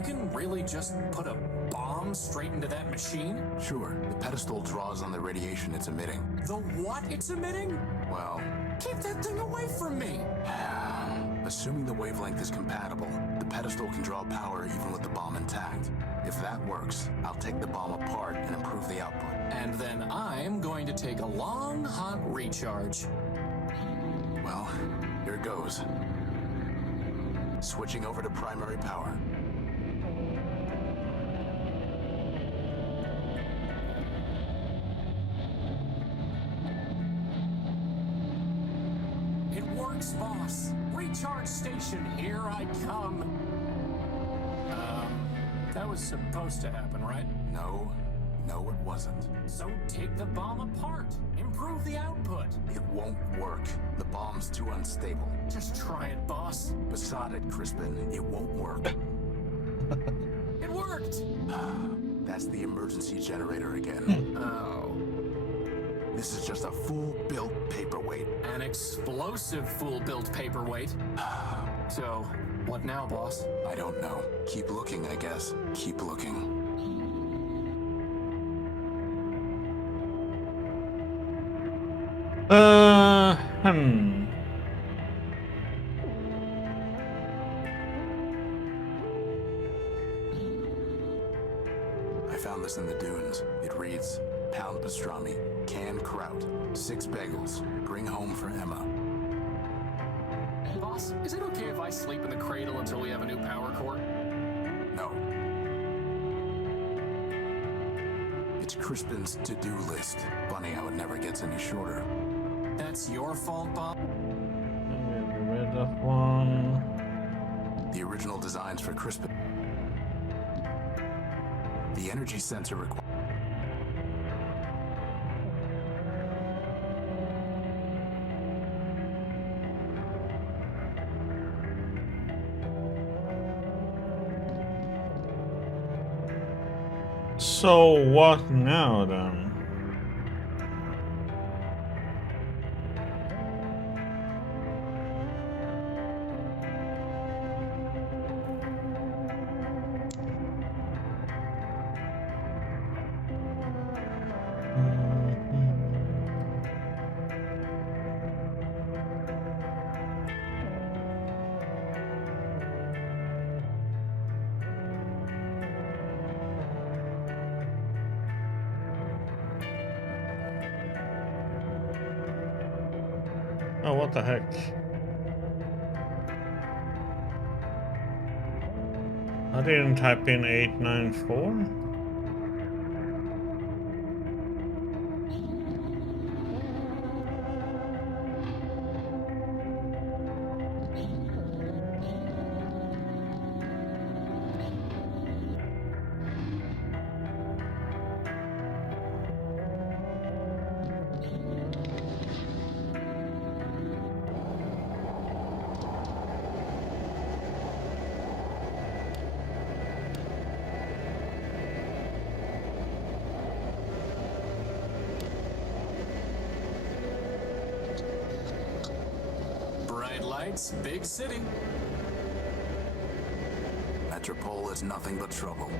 You can really just put a bomb straight into that machine? Sure, the pedestal draws on the radiation it's emitting. The what it's emitting? Well, keep that thing away from me! assuming the wavelength is compatible, the pedestal can draw power even with the bomb intact. If that works, I'll take the bomb apart and improve the output. And then I'm going to take a long, hot recharge. Well, here it goes. Switching over to primary power. It works, boss. Recharge station, here I come. That was supposed to happen, right? No, it wasn't. So take the bomb apart. Improve the output. It won't work. The bomb's too unstable. Just try it, boss. Beside it, Crispin, it won't work. It worked! That's the emergency generator again. Oh. This is just a full-built paperweight. An explosive full-built paperweight. So, what now, boss? I don't know. Keep looking, I guess. Keep looking. I found this in the dunes. It reads, pound pastrami, canned kraut, 6 bagels, bring home for Emma. Boss, is it okay if I sleep in the cradle until we have a new power core? No. It's Crispin's to-do list. Funny how it never gets any shorter. That's your fault, Bob? Get rid of one. The original designs for Crispin. The energy sensor requires. So what now then? Oh, what the heck? I didn't type in 894. Lights, big city. Metropole is nothing but trouble.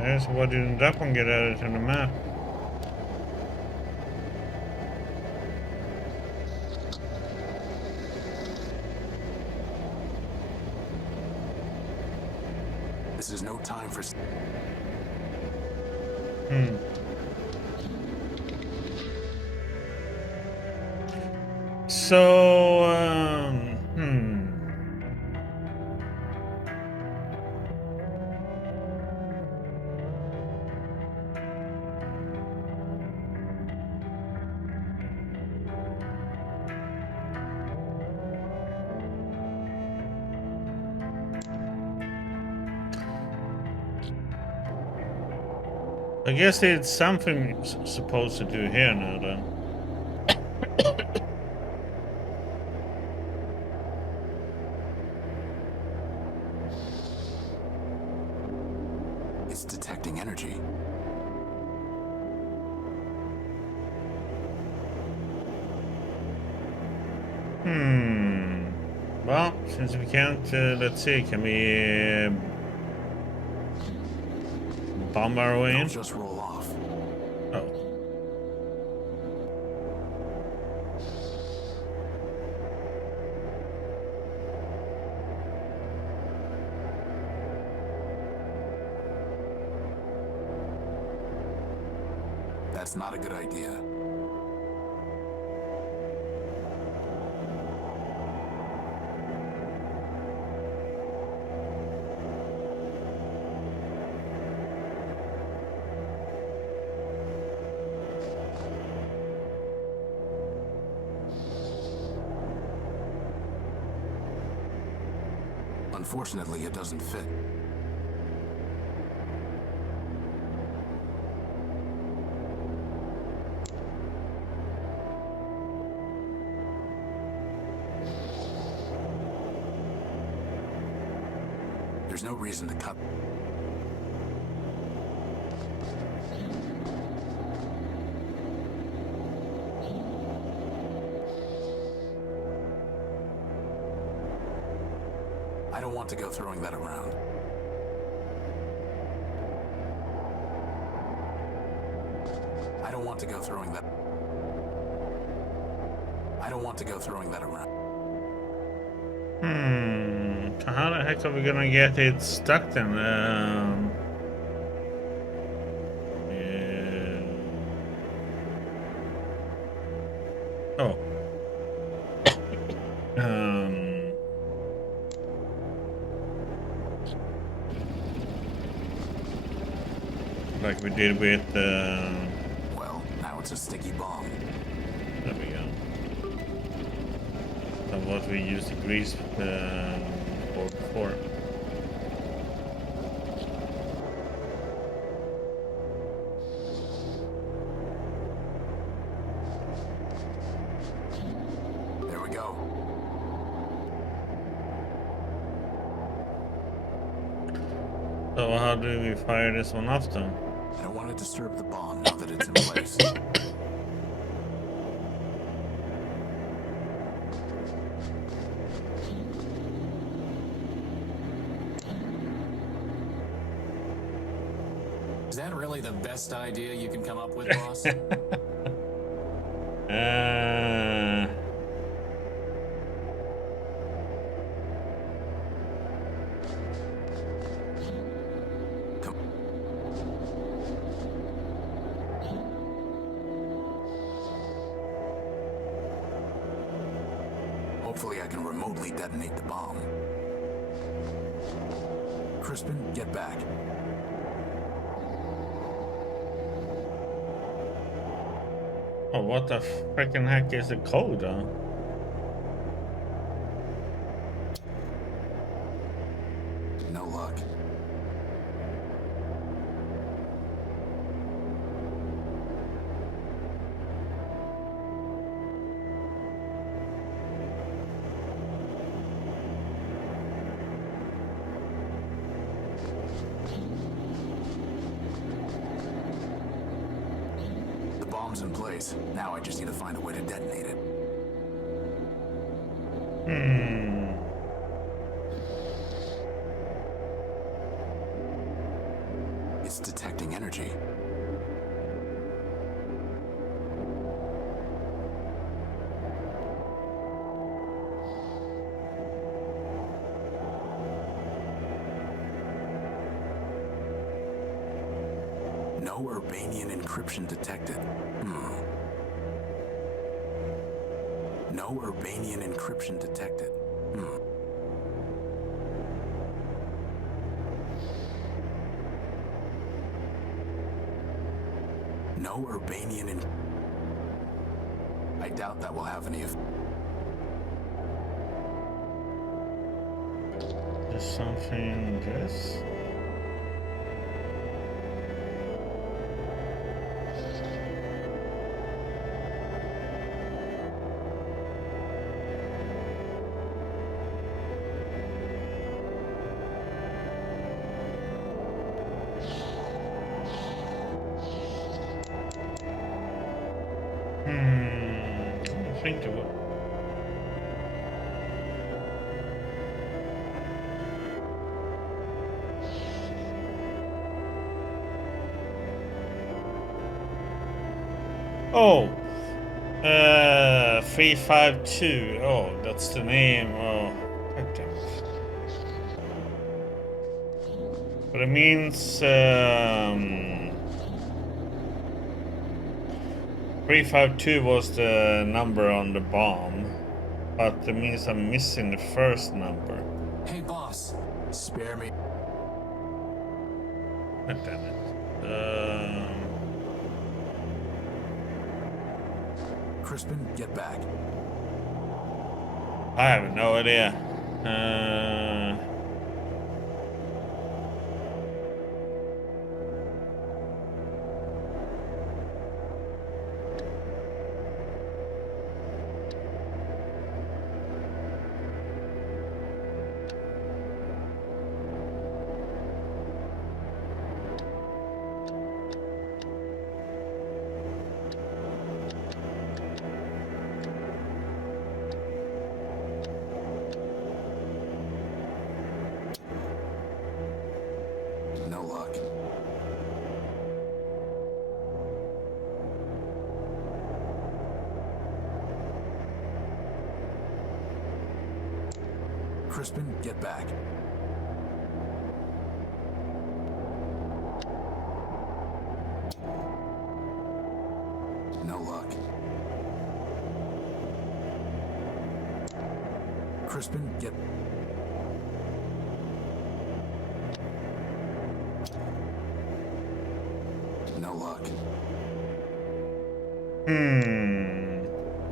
Okay, so why didn't that one get added to the map? This is no time for... So, I guess it's something supposed to do here now then. It's detecting energy. Well, since we can't, let's see, can we bomb our way It'll in? just roll off. Oh. That's not a good idea. Unfortunately, it doesn't fit. There's no reason to cut. I don't want to go throwing that around. I don't want to go throwing that. I don't want to go throwing that around. So how the heck are we gonna get it stuck then? Yeah. Oh. Like we did with Well, now it's a sticky bomb. there we go. So what we used the grease for before. There we go. So how do we fire this one off then? I don't want to disturb the bomb now that it's in place. Is that really the best idea you can come up with, boss? Hopefully I can remotely detonate the bomb. Crispin, get back. Oh, what the freaking heck is the code, huh? No luck. The bomb's in place. Now I just need to find a way to detonate it. It's detecting energy. No Urbanian encryption detected. No Urbanian encryption detected. No Urbanian en- I doubt that will have any effect. There's something this. think it would. Oh, 352. Oh, that's the name. Oh, okay. But it means 352 was the number on the bomb, but it means I'm missing the first number. Hey, boss. Spare me. God damn it. Crispin, get back. I have no idea. No luck. Crispin, get back. No luck. Crispin, get... No luck.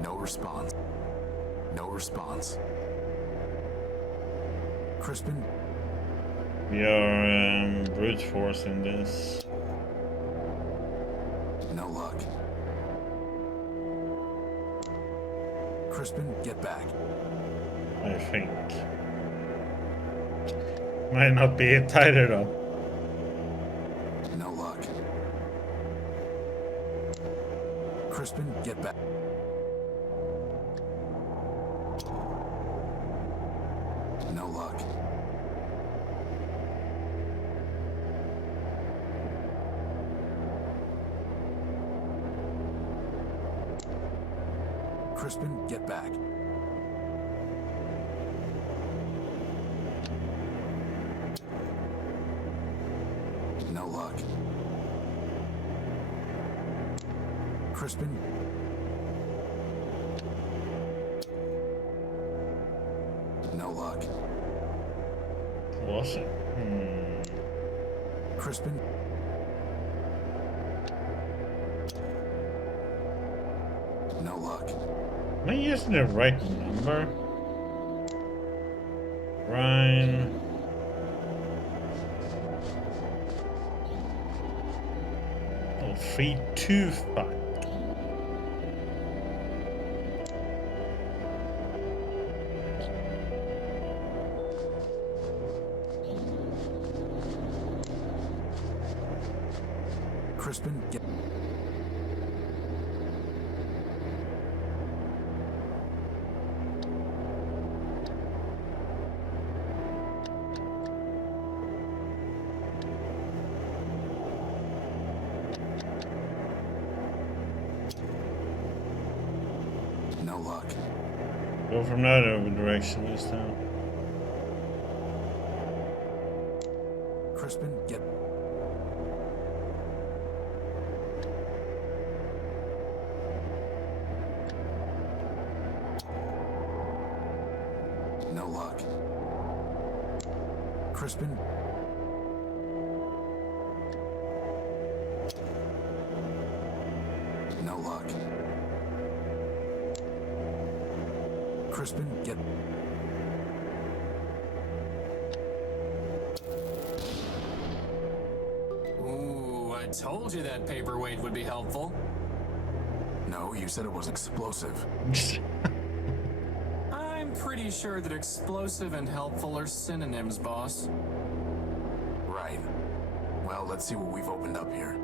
No response. No response. Crispin? We are brute forcing this. No luck. Crispin, get back. I think. Might not be it either though. No luck. Crispin, get back. No luck. Crispin, get back. No luck. Crispin. No luck. Was it? Crispin. No luck. Am I using the right number? Ryan. Oh, 325. Crispin, get... No luck. Go from that other direction this time. Crispin, get... No luck. Crispin. No luck. Crispin, get... Ooh, I told you that paperweight would be helpful. No, you said it was explosive. I'm pretty sure that explosive and helpful are synonyms, boss. Right. Well, let's see what we've opened up here.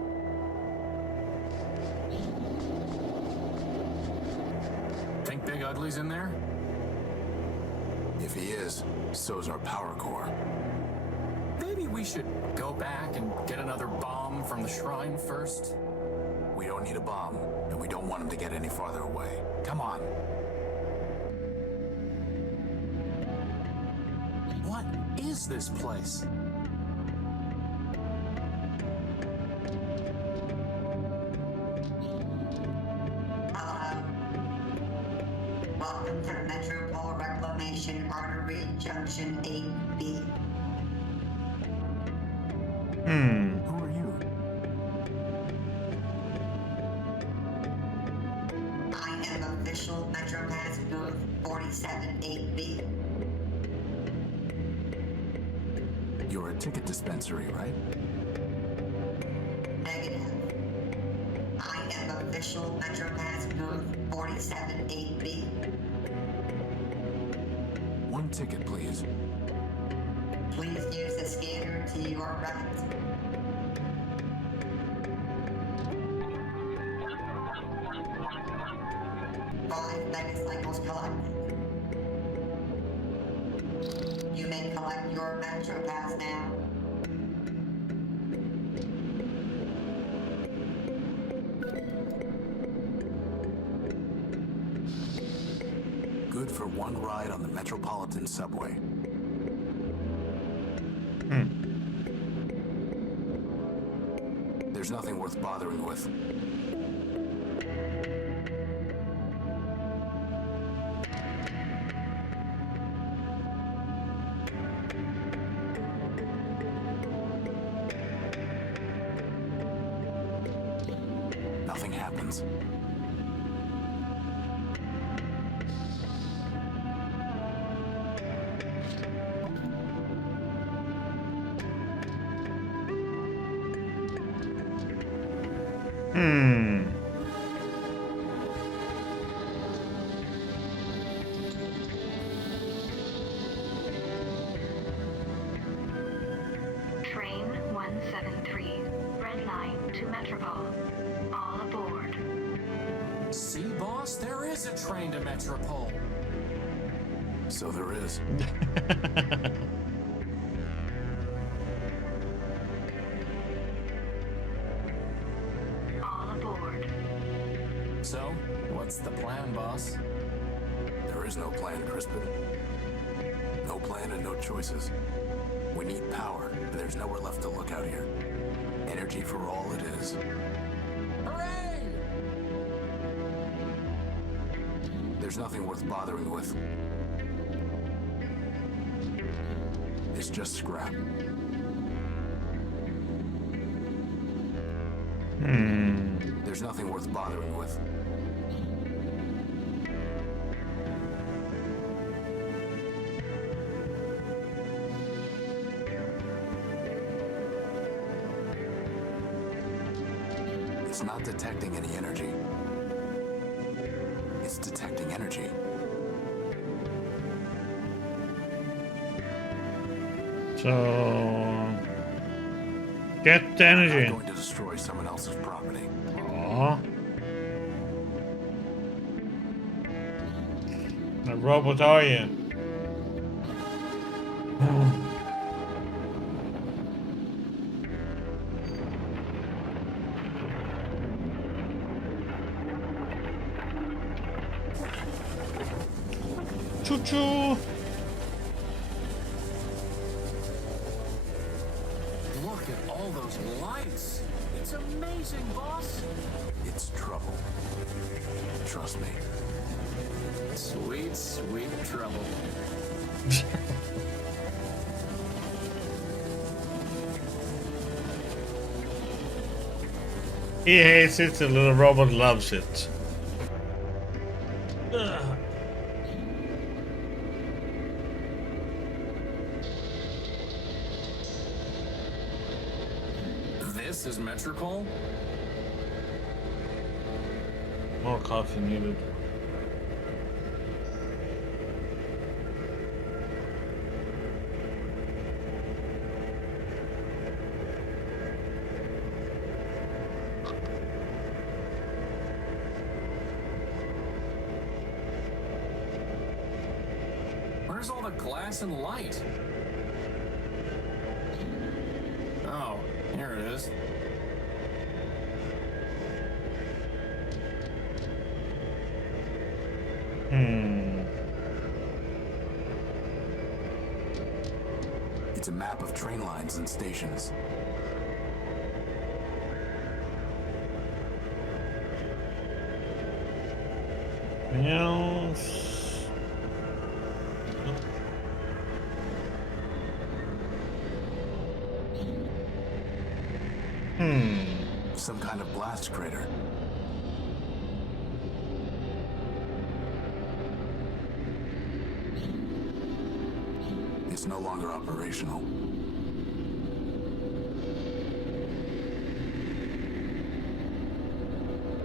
Think Bradley's in there? If he is, so's our power core. Maybe we should go back and get another bomb from the shrine first? We don't need a bomb, and we don't want him to get any farther away. Come on. What is this place? Hello. Welcome to Metropole Reclamation Artery Junction 8B. Who are you? I am official MetroPass booth 478B. You're a ticket dispensary, right? Negative. I am official MetroPass booth 478B. One ticket, please. Please use the scanner to your right. Five megacycles collected. You may collect your MetroPass now. Good for one ride on the Metropolitan Subway. There's nothing worth bothering with. Nothing happens. Train 173, Red Line to Metropole. All aboard. See, boss, there is a train to Metropole. So there is. All aboard. So, what's the plan, boss? There is no plan, Crispin. No plan and no choices. We need power, and there's nowhere left to look out here. Energy for all it is. Hooray! There's nothing worth bothering with. It's just scrap. There's nothing worth bothering with. It's not detecting any energy. It's detecting energy. So get the I'm energy. going to destroy someone else's property. Aw. The robot are you? Choo choo. Look at all those lights. It's amazing, boss. It's trouble. Trust me. Sweet, sweet trouble. He hates it, the little robot loves it. This is Metropole? More coffee needed. Where's all the glass and light? Oh, here it is. It's a map of train lines and stations. Yes. Some kind of blast crater. It's no longer operational.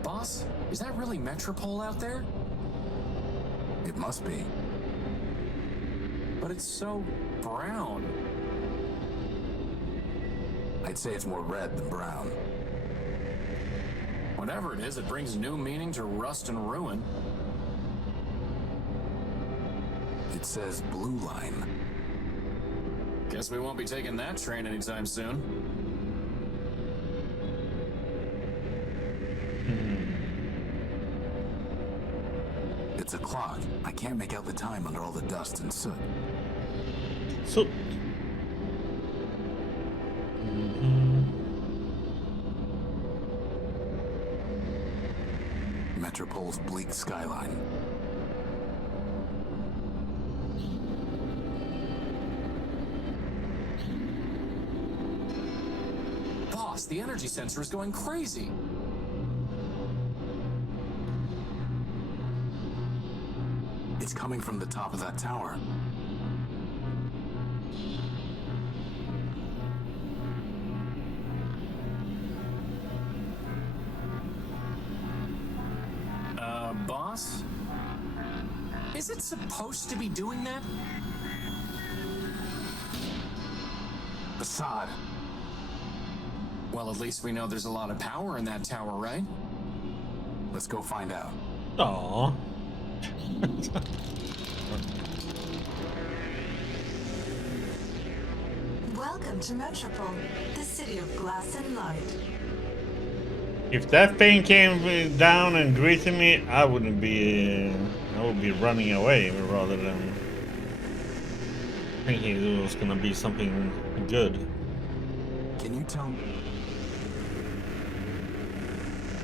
Boss, is that really Metropole out there? It must be. But it's so brown. I'd say it's more red than brown. Whatever it is, it brings new meaning to rust and ruin. It says Blue Line. Guess we won't be taking that train anytime soon. It's a clock. I can't make out the time under all the dust and soot. So. Metropole's bleak skyline. Boss, the energy sensor is going crazy. It's coming from the top of that tower. Boss? Is it supposed to be doing that? Assad. Well, at least we know there's a lot of power in that tower, right? Let's go find out. Aww. Welcome to Metropole, the city of glass and light. If that thing came down and greeted me, I wouldn't be. I would be running away rather than thinking it was gonna be something good. Can you tell me?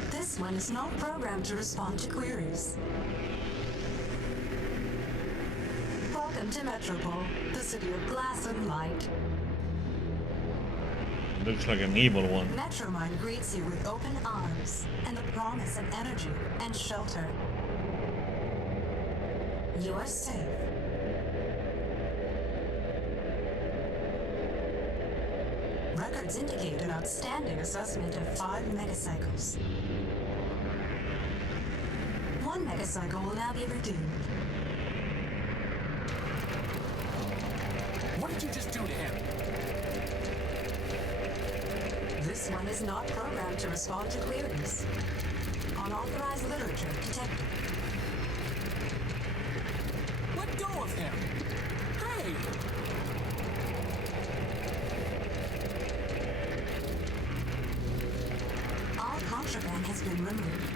This one is not programmed to respond to queries. Welcome to Metropole, the city of glass and light. Looks like an evil one. Metromine greets you with open arms and the promise of energy and shelter. You are safe. Records indicate an outstanding assessment of 5 megacycles. 1 megacycle will now be redeemed. What did you just do to him? This one is not programmed to respond to queries. Unauthorized literature detected. Let go of him! Hey! All contraband has been removed.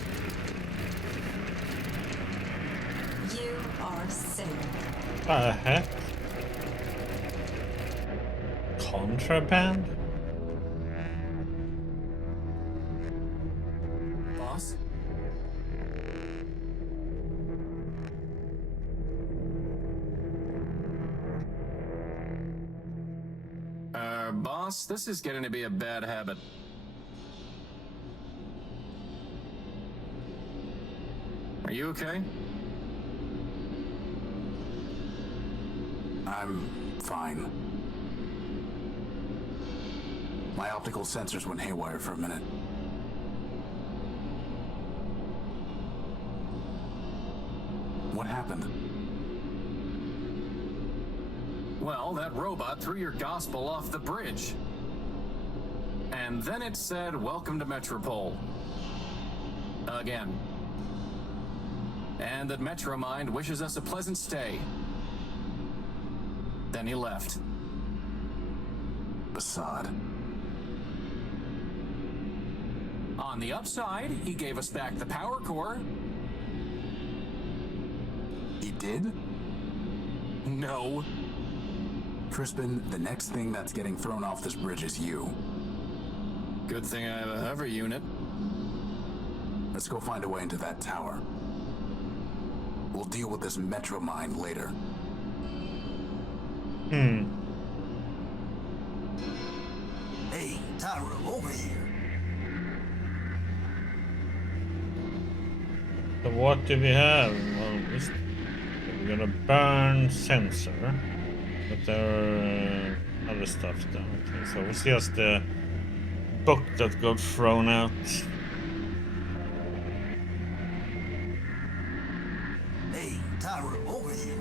You are safe. What the heck? Contraband? Boss? Boss, this is getting to be a bad habit. Are you okay? I'm fine. My optical sensors went haywire for a minute. What happened? Well, that robot threw your gospel off the bridge. And then it said, "Welcome to Metropole." Again. And that Metromind wishes us a pleasant stay. Then he left. Assad. On the upside, he gave us back the power core. He did? No. Crispin, the next thing that's getting thrown off this bridge is you. Good thing I have a hover unit. Let's go find a way into that tower. We'll deal with this metro mine later. Hey, Tyra, over here. So what do we have? Well, we got a burn sensor, but there are other stuff though. Okay, so it's just the book that got thrown out. Hey, Tyra, over here.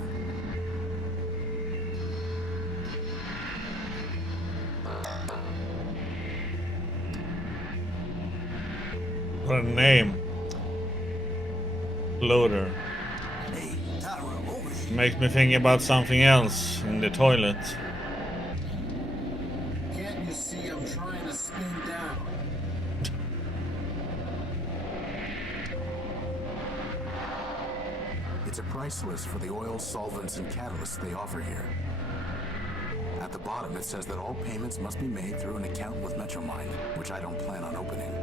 What a name. Loader. Hey, Tyra, over here. Makes me think about something else in the toilet. Can't you see I'm trying to spin down? It's a price list for the oils, solvents, and catalysts they offer here. At the bottom, it says that all payments must be made through an account with Metromind, which I don't plan on opening.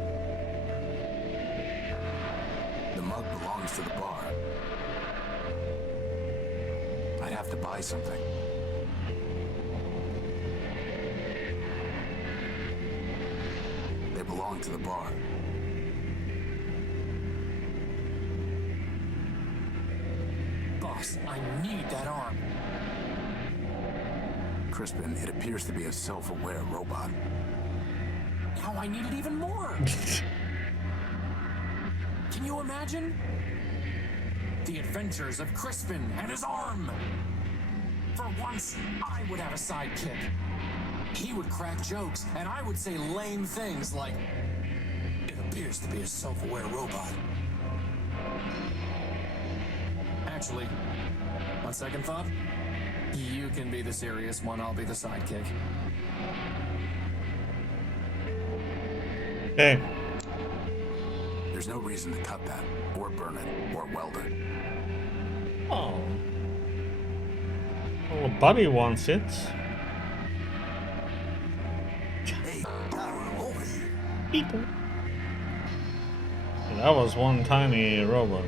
The mug belongs to the bar. I'd have to buy something. They belong to the bar. Boss, I need that arm. Crispin, it appears to be a self-aware robot. Now I need it even more. Can you imagine? The adventures of Crispin and his arm. For once, I would have a sidekick. He would crack jokes, and I would say lame things like, "It appears to be a self-aware robot." Actually, on second thought, you can be the serious one, I'll be the sidekick. Okay. There's no reason to cut that, or burn it, or weld it. Oh. Oh, Buddy wants it. Hey, Tyra, over here. People. That was one tiny robot.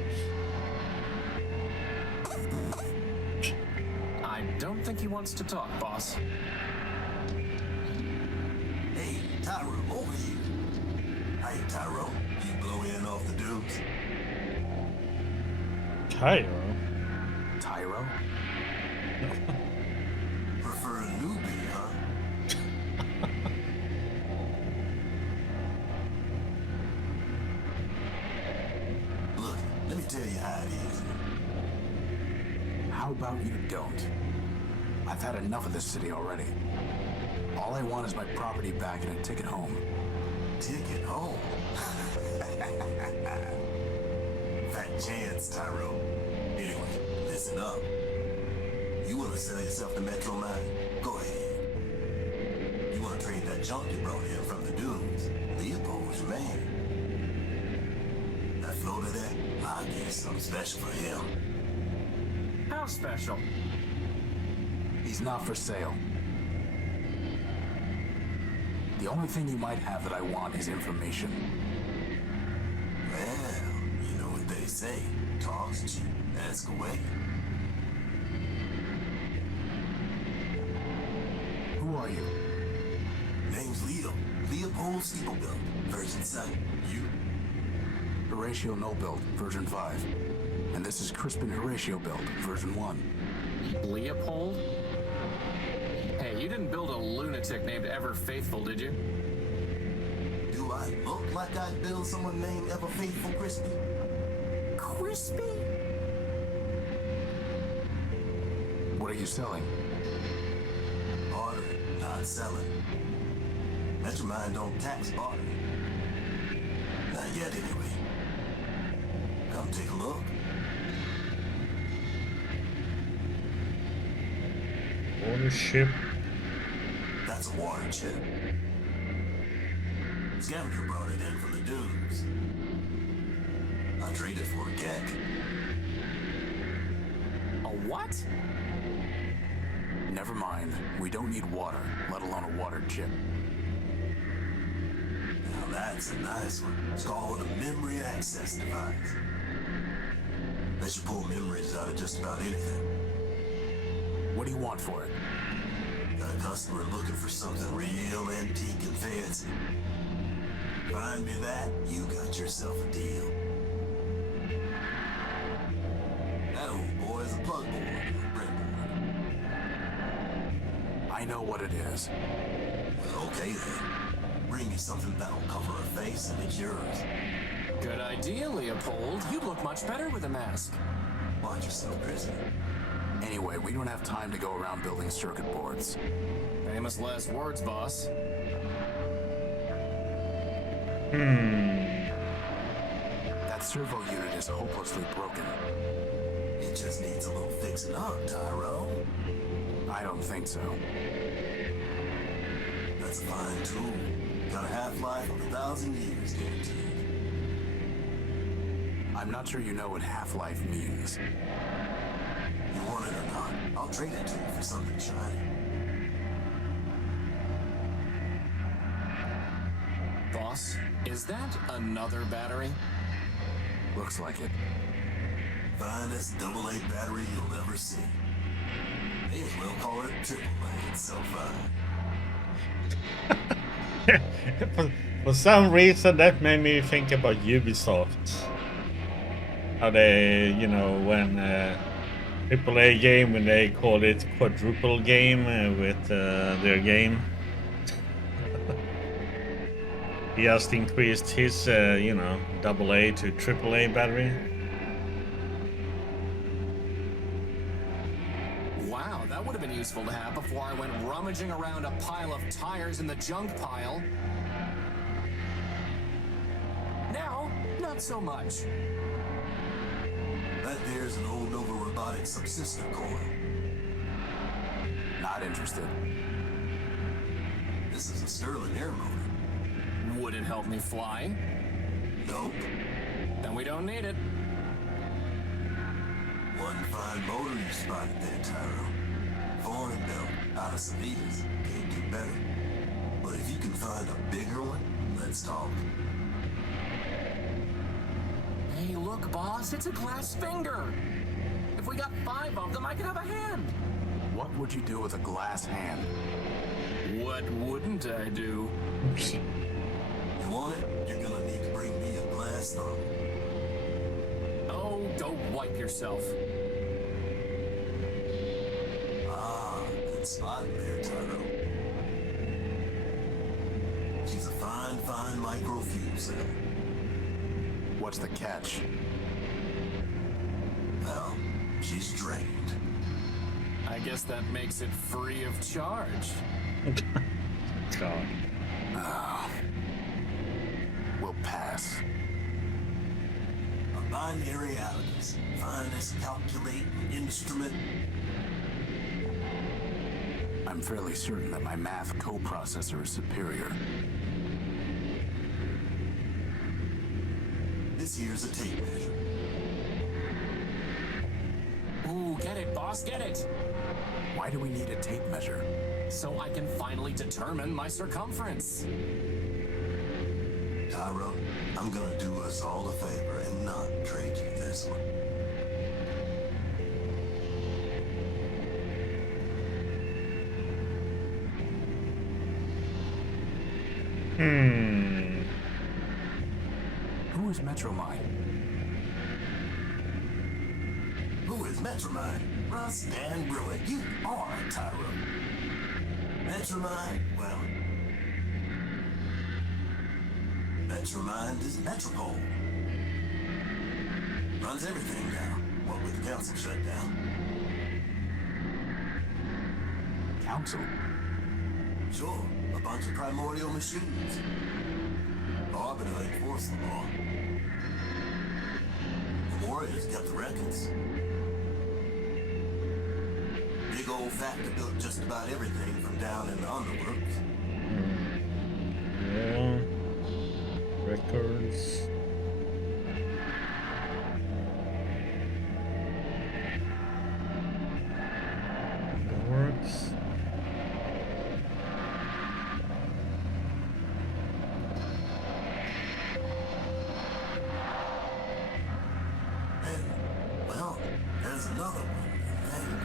I don't think he wants to talk, boss. Hey, Tyra, over here. Hey, Tyra, you blow in off the dudes? Tyro? Tyro? Prefer a newbie, huh? Look, let me tell you how it is. How about you don't? I've had enough of this city already. All I want is my property back and a ticket home. Ticket home. Fat chance, Tyro. Anyway, listen up. You want to sell yourself to Metro Mine? Go ahead. You want to trade that junk you brought in from the dunes? Leopold's your man. That floater there, I'll give you something special for him. How special? He's not for sale. The only thing you might have that I want is information. Well, you know what they say. Talk's cheap. Ask away. Who are you? Name's Leo. Leopold Steeplebuilt. Version 7. You? Horatio No Build, version 5. And this is Crispin Horatio Build, version 1. Leopold? Hey, you didn't build a lunatic named Ever Faithful, did you? Do I look like I'd build someone named Ever Faithful Crispy? Crispy? What are you selling? Bartering, not selling. Metromine don't tax bartering. Not yet, anyway. Come take a look. Holy shit. That's a water chip. Scavenger brought it in from the dunes. I traded it for a keg. A what? Never mind. We don't need water, let alone a water chip. Now that's a nice one. It's called a memory access device. They should pull memories out of just about anything. What do you want for it? Got a customer looking for something real antique and fancy. Find me that, you got yourself a deal. That old boy is a plug board, a breadboard. I know what it is. Well, okay then. Bring me something that'll cover her face and it's yours. Good idea, Leopold. You look much better with a mask. Watch yourself, prisoner. Anyway, we don't have time to go around building circuit boards. Famous last words, boss. That servo unit is hopelessly broken. It just needs a little fixing up, Tyrone. I don't think so. That's a fine tool. Got a half-life of 1,000 years guaranteed. I'm not sure you know what half-life means. You want it or not, I'll trade it to you for something shiny. Boss, is that another battery? Looks like it. Finest AA battery you'll ever see. May as well call it AAA, it's so fine. For some reason, that made me think about Ubisoft. How they, you know, when AAA game, when they call it quadruple game with their game. He just increased his, you know, AA to AAA battery. Wow, that would have been useful to have before I went rummaging around a pile of tires in the junk pile. Now, not so much. That there's an old Nova Robotics subsystem coil. Not interested. This is a Sterling air motor. Would it help me fly? Nope. Then we don't need it. One fine motor you spotted there, Tyrone. Foreign built, out of Savitas. Can't do better. But if you can find a bigger one, let's talk. Hey, look, boss, it's a glass finger. If we got 5 of them, I could have a hand. What would you do with a glass hand? What wouldn't I do? You want it? You're gonna need to bring me a glass thumb. Oh, don't wipe yourself. Ah, good spot there, Tyrone. She's a fine micro fuel cell. What's the catch? Well, she's drained. I guess that makes it free of charge. God. We'll pass. A binary alias. Finest calculating instrument. I'm fairly certain that my math coprocessor is superior. This here's a tape measure. Ooh, get it, boss, get it. Why do we need a tape measure? So I can finally determine my circumference. Tyrone, I'm gonna do us all a favor and not trade you this one. Who is Metromine? Who is Metromine? Russ Dan Bruin, you are Tyrone. Metromine, well... Metromine is Metropole. Runs everything now, what with the council shut down. Council? Sure, a bunch of primordial machines. Arbiter enforce the law. The warriors got the records. Big old old factory built just about everything from down in the underworks. Yeah. Records. That works. And, well, there's another one, I think.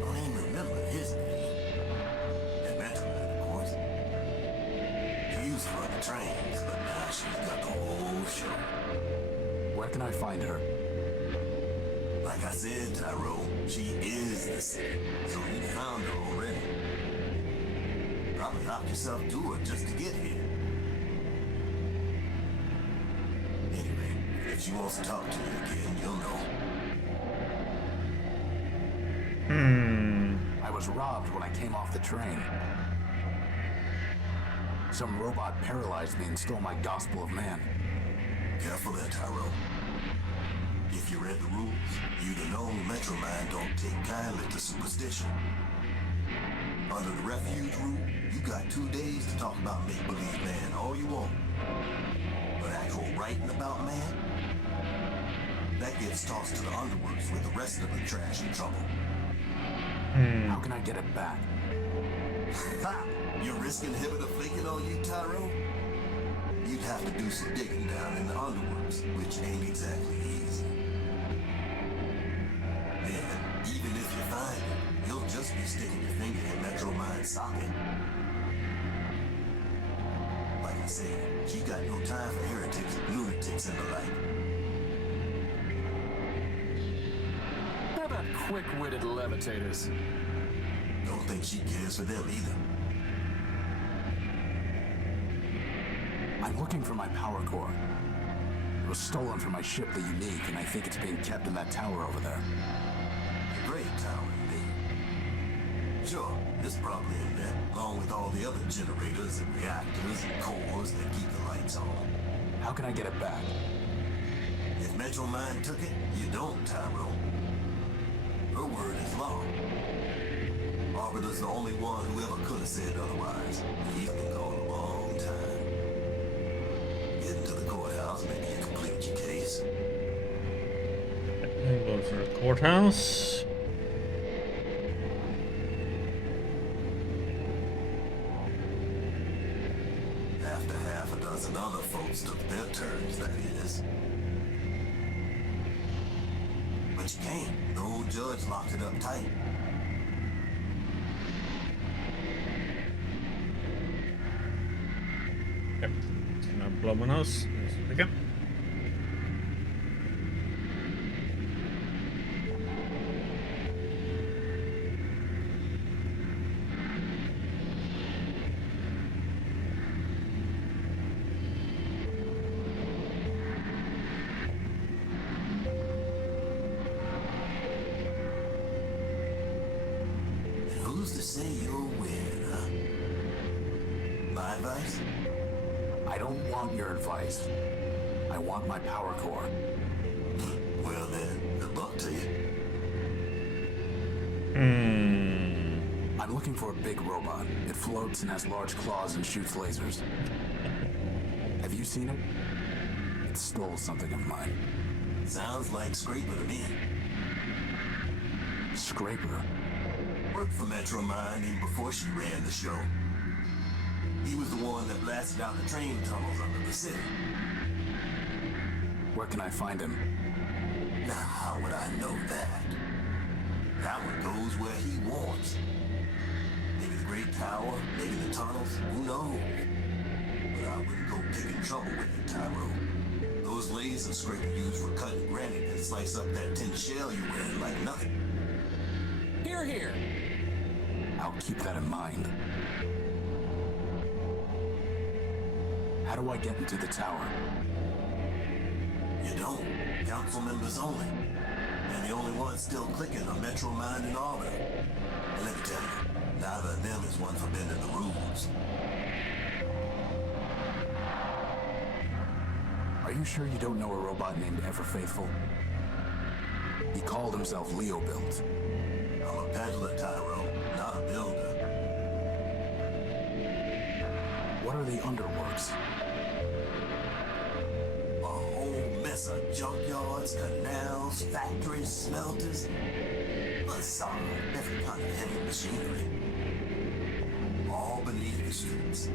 Don't even remember his name. And Metroman, of course. She used to run the trains, but now she's got the whole show. Where can I find her? Like I said, Tyrone, she is the city, so you found her already. Probably hopped yourself to her just to get here. Anyway, if she wants to talk to you again, you'll know. I was robbed when I came off the train. Some robot paralyzed me and stole my Gospel of Man. Careful there, Tyrone. If you read the rules, you'd have known Metro Mind don't take kindly to superstition. Under the refuge rule, you got 2 days to talk about make-believe man all you want. But actual writing about man, that gets tossed to the underworks with the rest of the trash in trouble. How can I get it back? Ha! You're risking Hibbert flaking on you, Tyrone? You'd have to do some digging down in the underworks, which ain't exactly easy. Then, even if you find it, you'll just be sticking your finger in Metro Mind's socket. Like I said, she got no time for heretics, lunatics, and the like. How about quick-witted levitators? Don't think she cares for them either. I'm looking for my power core. It was stolen from my ship, the Unique, and I think it's being kept in that tower over there. The great tower, indeed. Sure, it's probably in there, along with all the other generators and reactors and cores that keep the lights on. How can I get it back? If Metro Mind took it, you don't, Tyrone. Her word is law. Arbiter's the only one who ever could have said otherwise. He's been gone a long time. Get into the courthouse, maybe you complete your case. Go to the courthouse. After half a dozen other folks took their turns, that is. But you can't. The old judge locked it up tight. Yep. Now Blumhouse. Again. And who's to say you'll win, huh? My advice? I don't want your advice. I want my power core. Well then, good luck to you. I'm looking for a big robot. It floats and has large claws and shoots lasers. Have you seen it? It stole something of mine. Sounds like Scraper to me. Scraper? Worked for Metro Mind even before she ran the show. He was the one that blasted out the train tunnels under the city. Where can I find him? Now, how would I know that? That one goes where he wants. Maybe the Great Tower, maybe the tunnels, who knows? But I wouldn't go picking trouble with you, Tyrone. Those lasers Scraper used for cutting granite and slice up that tin shell you wear like nothing. Here, here. I'll keep that in mind. How do I get into the tower? You don't. Council members only. And the only ones still clicking are Metro Mind and Arbiter. And let me tell you, neither of them is one for bending the rules. Are you sure you don't know a robot named Ever Faithful? He called himself Leo Built. I'm a peddler, Tyro, not a builder. What are the underworks? A whole mess of junkyards, canals, factories, smelters. Facade, every kind of heavy machinery. All beneath the streets.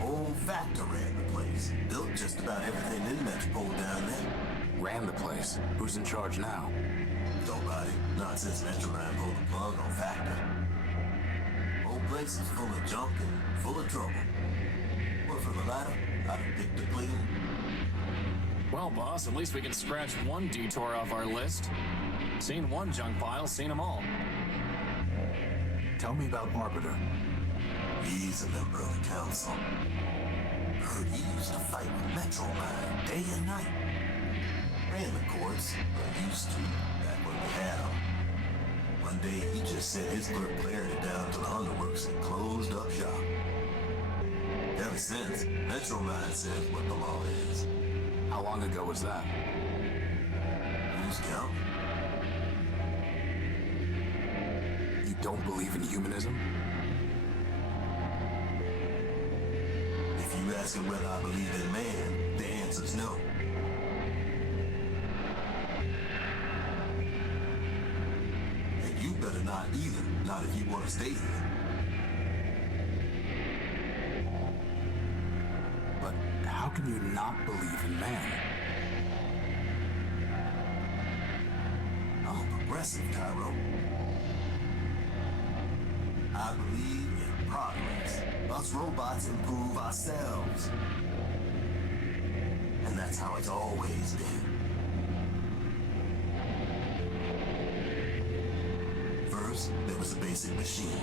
Old factory at the place. Built just about everything in Metropole down there. Ran the place. Who's in charge now? Nobody. Not since Metroline pulled the plug on Factor. Old place is full of junk and full of trouble. Well, for the latter, I'd have picked a clean. Well, boss, at least we can scratch one detour off our list. Seen one junk pile, seen them all. Tell me about Arbiter. He's a member of the council. Heard he used to fight with Metroline day and night. Ran the courts, or used to, back when we had him. One day he just sent his clerk clearing it down to the underworks and closed up shop. Ever since, Metroline says what the law is. How long ago was that? Who's counting? You don't believe in humanism? If you asking whether I believe in man, the answer's no. And you better not either, not if you want to stay here. But how can you not believe in man? I'm a progressive, Tyro. I believe in progress. Us robots improve ourselves. And that's how it's always been. First, there was a basic machine.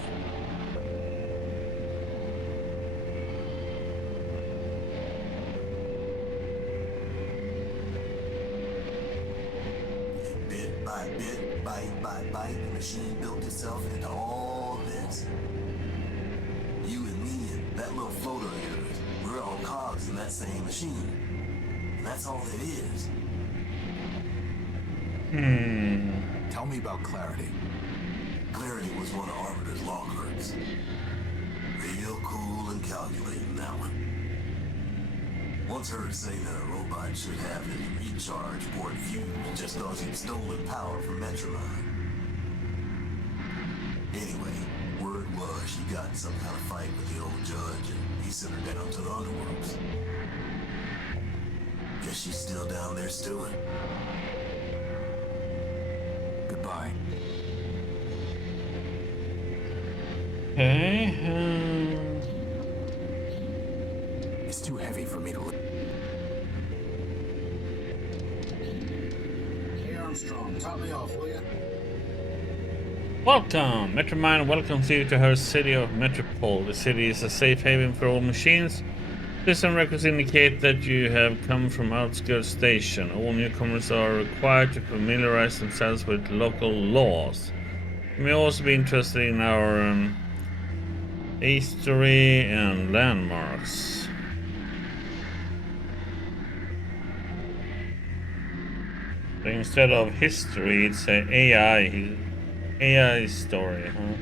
Bit by bit, bite by bite, the machine built itself into all this. You and me and that little floater of yours, we're all cogs in that same machine. And that's all it is. Tell me about Clarity. Clarity was one of Arbiter's law clerks. Real cool and calculating, that one. Once heard say that a robot should have his recharge port fused just cause he'd stolen power from Metroline. Anyway, word was she got in some kind of fight with the old judge and he sent her down to the underworks. Guess she's still down there stewing. Goodbye. Okay. It's too heavy for me to lift. Hey Armstrong, top me off, will ya? Welcome! Metromine welcomes you to her city of Metropole. The city is a safe haven for all machines. System records indicate that you have come from Outskirts Station. All newcomers are required to familiarize themselves with local laws. You may also be interested in our history and landmarks. So instead of history, it's a AI story, huh?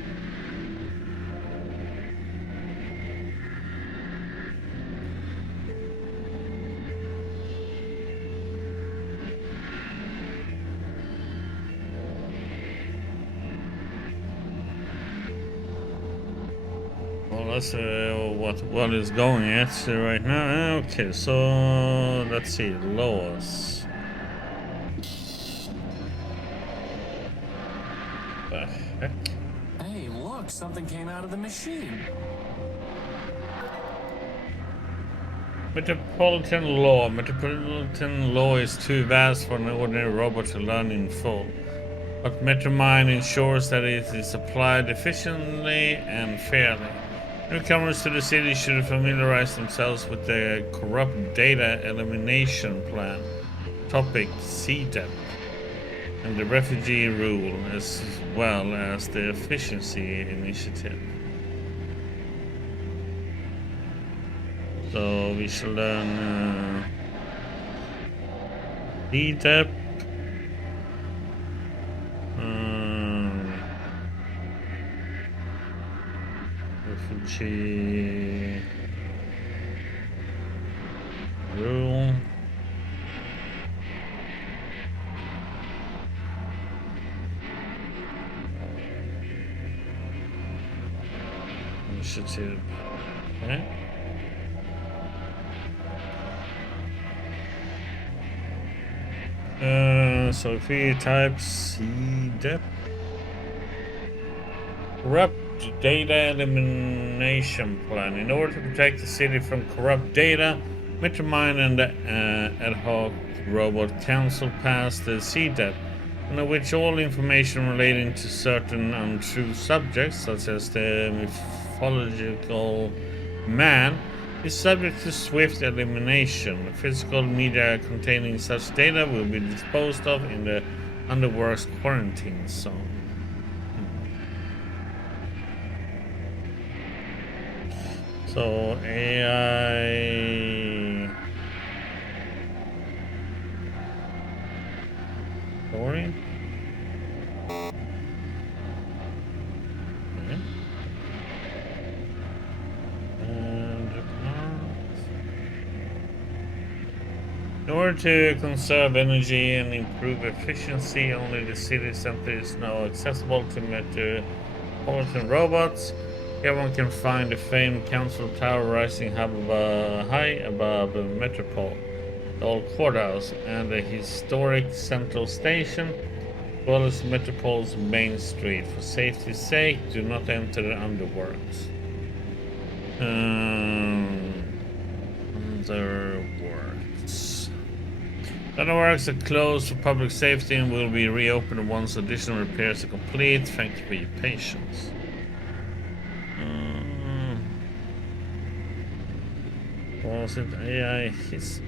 Well, that's what is going at right now. Okay, so let's see, laws. The heck? Hey, look, something came out of the machine. Metropolitan law. Metropolitan law is too vast for an ordinary robot to learn in full. But Metromine ensures that it is applied efficiently and fairly. Newcomers to the city should familiarize themselves with the Corrupt Data Elimination Plan, topic CDEP, and the Refugee Rule, as well as the Efficiency Initiative. So we shall learn CDEP, Fuji rule. Initiative. Okay. So if we type CDEP, corrupt data elimination plan. In order to protect the city from corrupt data, Metromine and the ad hoc robot council passed the CDEP, under which all information relating to certain untrue subjects, such as the mythological man, is subject to swift elimination. Physical media containing such data will be disposed of in the Underworks quarantine zone. So AI story. Okay. In order to conserve energy and improve efficiency, only the city center is now accessible to metropolitan robots. Everyone can find the famed council tower rising high above the Metropole, the old courthouse, and the historic central station, as well as Metropole's main street. For safety's sake, do not enter the Underworks. Underworks. Underworks are closed for public safety and will be reopened once additional repairs are complete. Thank you for your patience. Was it AI? His.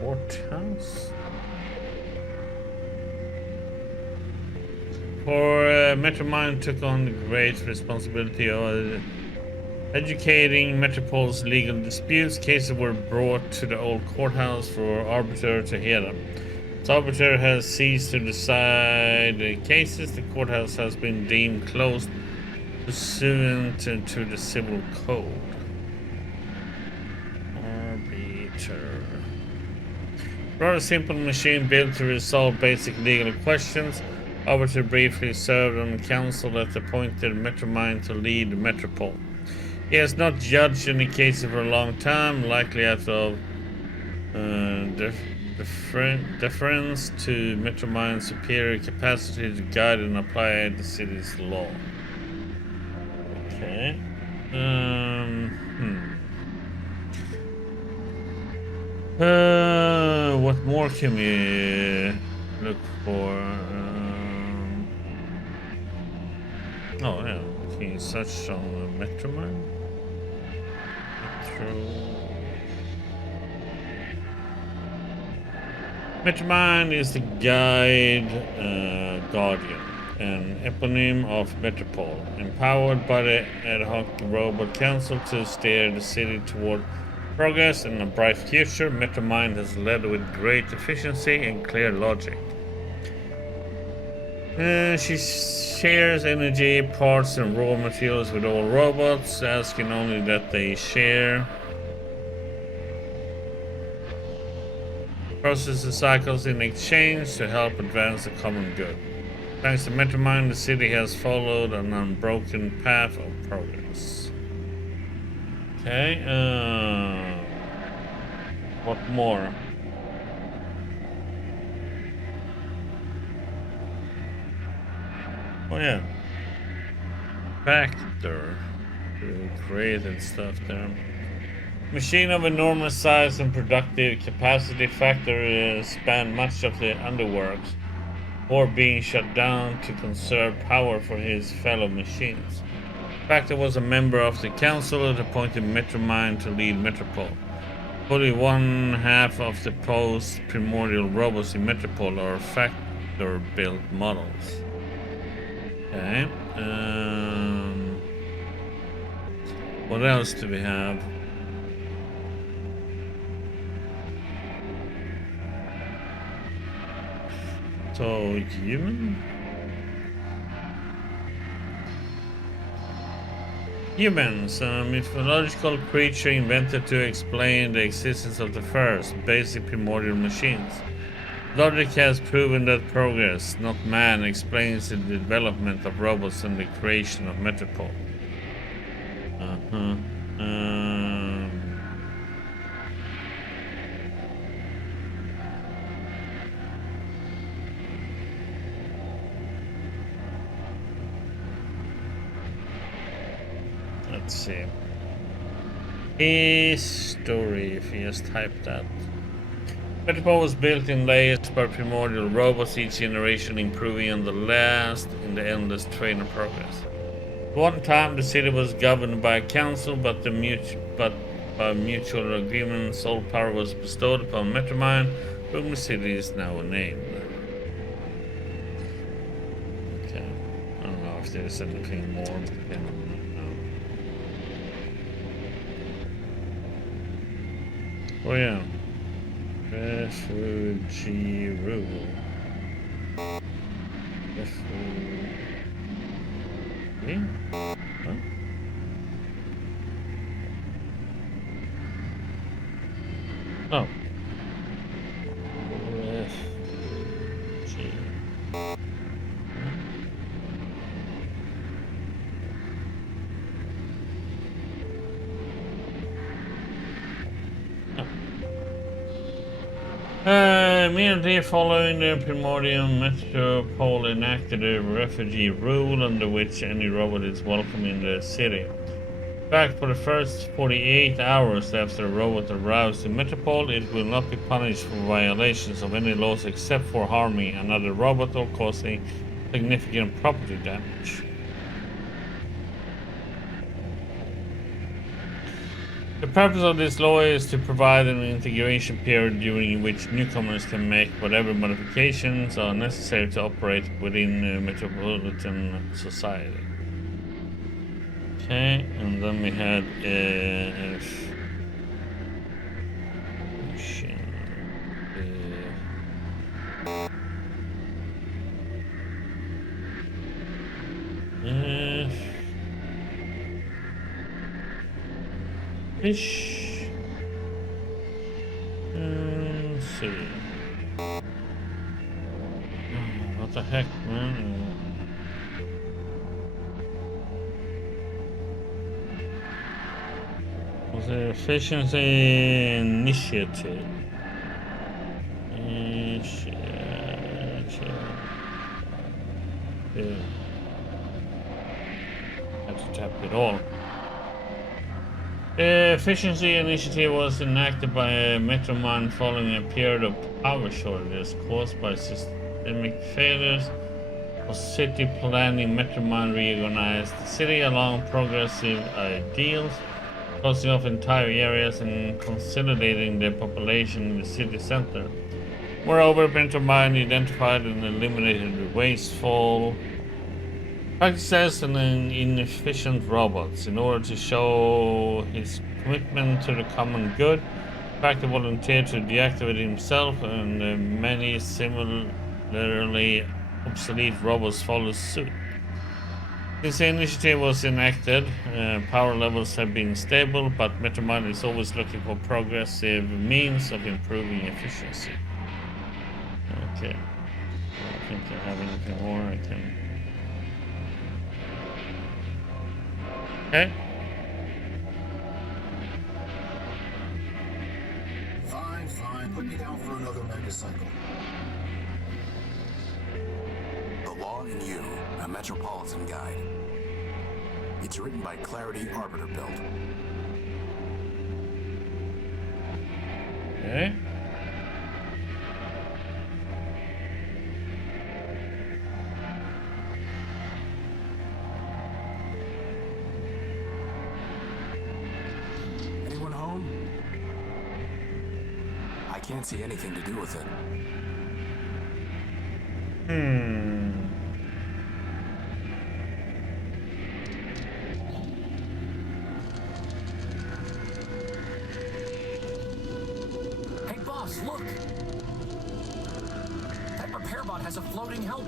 Courthouse? For Metromine took on the great responsibility of educating Metropole's legal disputes. Cases were brought to the old courthouse for Arbiter to hear them. As Arbiter has ceased to decide the cases, the courthouse has been deemed closed pursuant to the civil code. Arbiter. Rather simple machine built to resolve basic legal questions. Arbiter briefly served on the council that appointed Metromine to lead Metropole. He has not judged any cases for a long time, likely out of deference to Metromine's superior capacity to guide and apply the city's law. Okay. What more can we look for? Oh yeah, can you search on Metromine? Metromine is the guide guardian, an eponym of Metropole, empowered by the ad hoc robot council to steer the city toward progress and a bright future. Metromine has led with great efficiency and clear logic. She shares energy, parts, and raw materials with all robots, asking only that they share. Processes cycles in exchange to help advance the common good. Thanks to Metromine, the city has followed an unbroken path of progress. Okay, what more? Oh yeah, Factor to create and stuff there. Machine of enormous size and productive capacity, Factor spanned much of the Underworks, or being shut down to conserve power for his fellow machines. Factor was a member of the council that appointed Metromine to lead Metropole. Fully one half of the post-primordial robots in Metropole are Factor-built models. Okay. What else do we have? So, human? Humans, a mythological creature invented to explain the existence of the first basic primordial machines. Logic has proven that progress, not man, explains the development of robots and the creation of Metropole. Let's see. History, if you just type that. Metropole was built in layers by primordial robots, each generation improving on the last in the endless train of progress. At one time, the city was governed by a council, but by mutual agreement, sole power was bestowed upon Metromine, whom the city is now named. Okay, I don't know if there's anything more. Oh yeah. Refugee rule. Refugee? Huh? Oh. Refugee. Immediately following the Primordial Metropole enacted a refugee rule under which any robot is welcome in the city. In fact, for the first 48 hours after a robot arrives in Metropole, it will not be punished for violations of any laws except for harming another robot or causing significant property damage. The purpose of this law is to provide an integration period during which newcomers can make whatever modifications are necessary to operate within metropolitan society. Okay, and then we had fish. Let's see. What the heck, man? Was there efficiency initiative? Yeah. Have to tap it all. The efficiency initiative was enacted by Metromine following a period of power shortages caused by systemic failures of city planning. Metromine reorganized the city along progressive ideals, closing off entire areas and consolidating the population in the city center. Moreover, Metromine identified and eliminated wasteful practices and inefficient robots. In order to show his commitment to the common good, the factor volunteered to deactivate himself, and many similarly obsolete robots followed suit. Since the initiative was enacted, power levels have been stable, but Metromine is always looking for progressive means of improving efficiency. Okay. I don't think I have anything more I can... Okay. Fine. Put me down for another megacycle. The Law in You, a Metropolitan Guide. It's written by Clarity Arbiter Build. Okay. Anyone home? I can't see anything to do with it.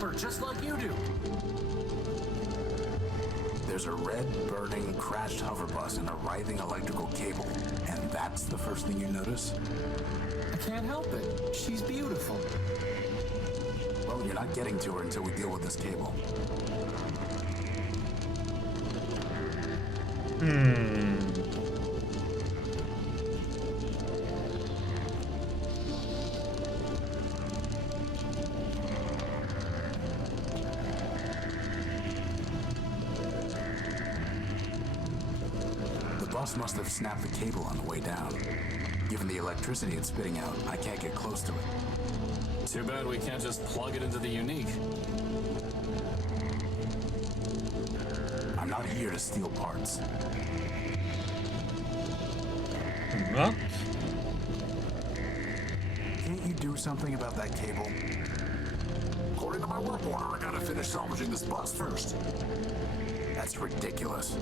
helper just like you do. There's a red, burning, crashed hover bus and a writhing electrical cable. And that's the first thing you notice? I can't help it. She's beautiful. Well, you're not getting to her until we deal with this cable. The bus must have snapped the cable on the way down. Given the electricity it's spitting out, I can't get close to it. Too bad we can't just plug it into the unique. I'm not here to steal parts. What? Can't you do something about that cable? According to my work order, I gotta finish salvaging this bus first. That's ridiculous.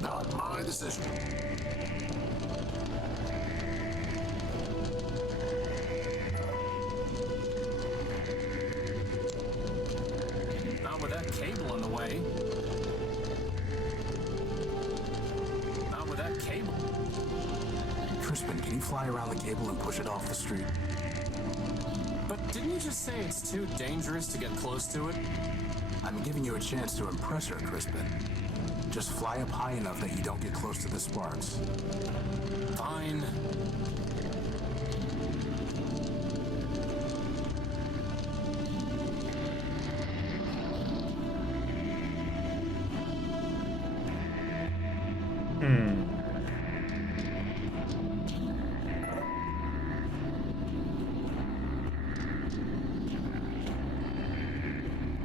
Not my decision. Not with that cable in the way. Not with that cable. Crispin, can you fly around the cable and push it off the street? But didn't you just say it's too dangerous to get close to it? I'm giving you a chance to impress her, Crispin. Just fly up high enough that you don't get close to the sparks. Fine.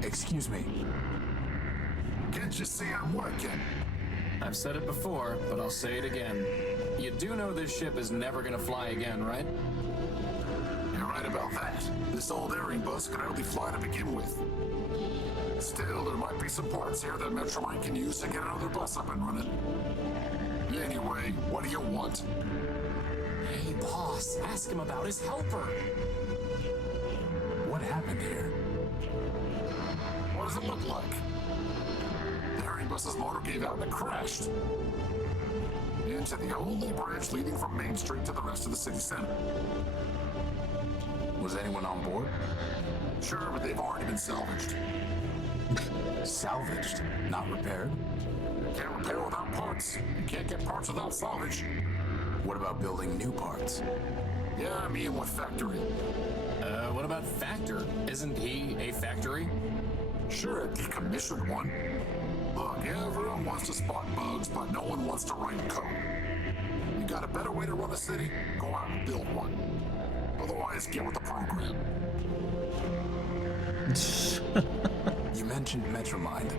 Excuse me. Can't you see I'm working? I've said it before, but I'll say it again. You do know this ship is never gonna fly again, right? You're right about that. This old airing bus could hardly fly to begin with. Still, there might be some parts here that Metromine can use to get another bus up and running. Anyway, what do you want? Hey, boss, ask him about his helper. What happened here? What does it look like? The airing bus's motor gave out and it crashed. Into the only bridge leading from Main Street to the rest of the city center. Was anyone on board? Sure, but they've already been salvaged. Salvaged, not repaired? Can't repair without parts. You can't get parts without salvage. What about building new parts? Yeah, I mean, what factory? What about Factor? Isn't he a factory? Sure, a decommissioned one. Look, everyone wants to spot bugs, but no one wants to write code. You got a better way to run a city? Go out and build one. Otherwise, get with the program. You mentioned Metromine.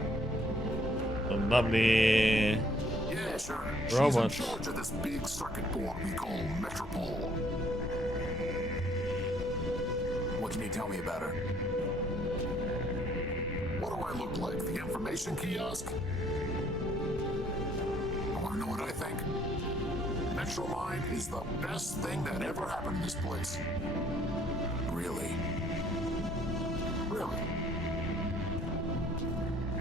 A lovely Yeah, sure. robot. She's in charge of this big circuit board we call Metropole. What can you tell me about her? What do I look like? The information kiosk? I want to know what I think. Metromine is the best thing that ever happened in this place. Really? Really.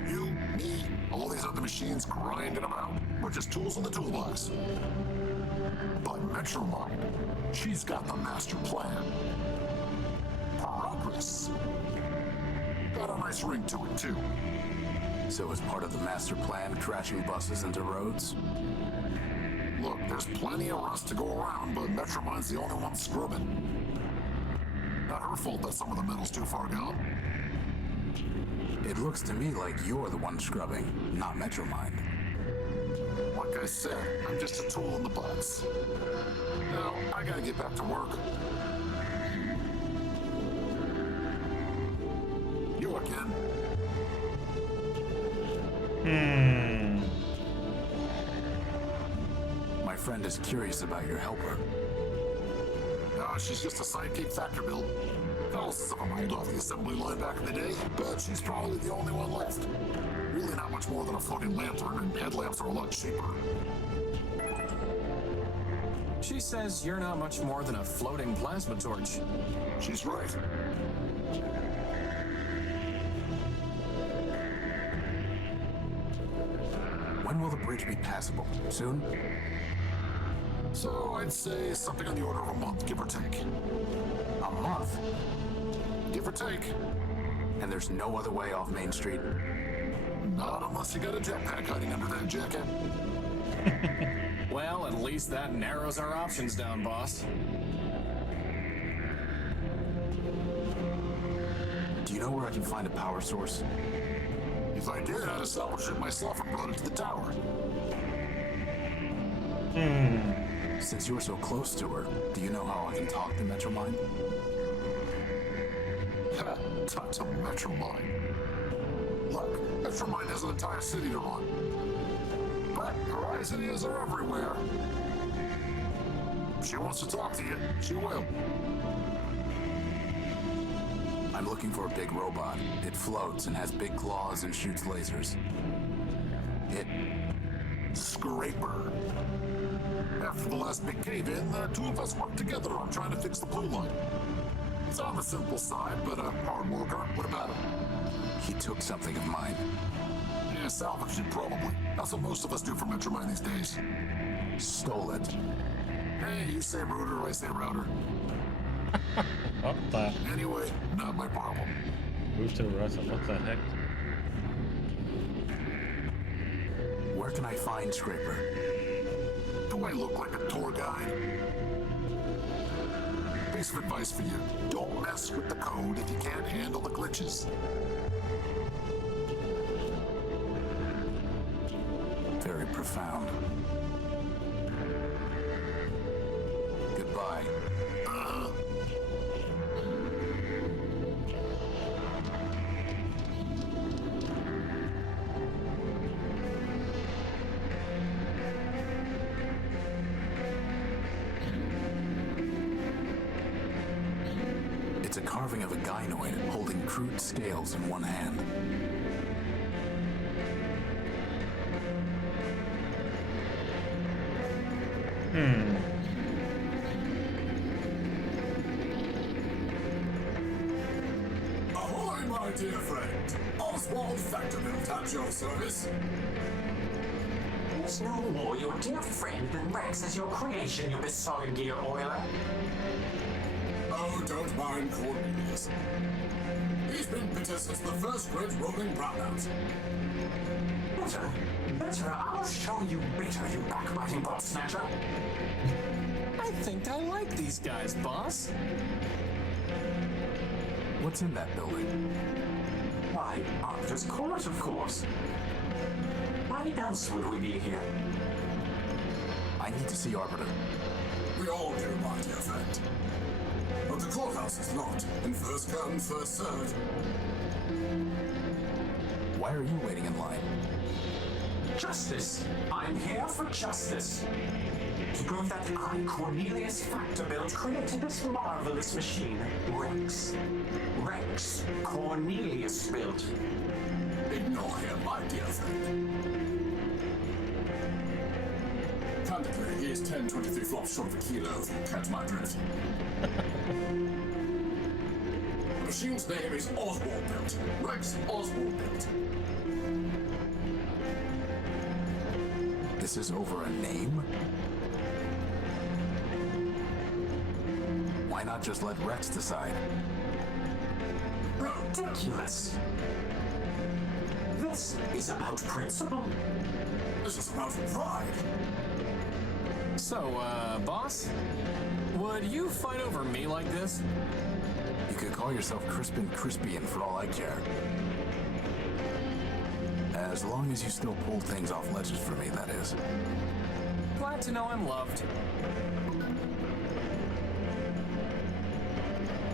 You, me, all these other machines grinding them out. We're just tools in the toolbox. But Metromine, she's got the master plan. Progress. Got a nice ring to it, too. So as part of the master plan, crashing buses into roads? Look, there's plenty of rust to go around, but Metromine's the only one scrubbing. Not her fault that some of the metal's too far gone. It looks to me like you're the one scrubbing, not Metromine. Like I said, I'm just a tool in the box. Now, I gotta get back to work. You again? My friend is curious about your helper. No, she's just a sidekick factor build. Thousands of them rolled off the assembly line back in the day, but she's probably the only one left. Really not much more than a floating lantern, and headlamps are a lot cheaper. She says you're not much more than a floating plasma torch. She's right. When will the bridge be passable? Soon? So I'd say something on the order of a month, give or take. A month? Give or take. And there's no other way off Main Street? Not unless you got a jetpack hiding under that jacket. Well, at least that narrows our options down, boss. Do you know where I can find a power source? If I did, I'd establish it myself and brought it to the tower. Since you're so close to her, do you know how I can talk to Metromine? Talk to Metromine. Look, Metromine has an entire city to run. But Horizon is are everywhere. If she wants to talk to you, she will. I'm looking for a big robot. It floats and has big claws and shoots lasers. Scraper. After the last big cave-in, the two of us worked together on trying to fix the blue line. It's on the simple side, but a hard worker. What about him? He took something of mine. Yeah, salvaged it probably. That's what most of us do for Metromine these days. Stole it. Hey, you say router, I say router. What the? Anyway, not my problem. Move to the right. What the heck? Where can I find Scraper? Do I look like a tour guide? Piece of advice for you. Don't mess with the code if you can't handle the glitches. Very profound. Goodbye. It's a carving of a gynoid holding crude scales in one hand. Ahoy, my dear friend. Oswald Factorville at your service. There's no more your dear friend than Rex as your creation, you besotted gear oiler. Oh, don't mind Cornelius. He's been bitter since the first great rolling brownout. Bitter? Bitter? I'll show you bitter, you backbiting bot snatcher. I think I like these guys, boss. What's in that building? Why, Arbiter's Court, of course. Why else would we be here? I need to see Arbiter. We all do, my dear friend. But the courthouse is locked, and first come, first served. Why are you waiting in line? Justice. I'm here for justice. To prove that I, Cornelius Factorville, created this marvelous machine, Rex. Rex Cornelius built. Ignore him, my dear friend. Candidly, he is 10-23 flops short of a kilo, if you catch my drift. The machine's name is Oswald built. Rex Oswald built. This is over a name? Why not just let Rex decide? Ridiculous. This is about principle. This is about pride. So, boss? Would you fight over me like this? You could call yourself Crispin Crispian for all I care. As long as you still pull things off ledges for me, that is. Glad to know I'm loved.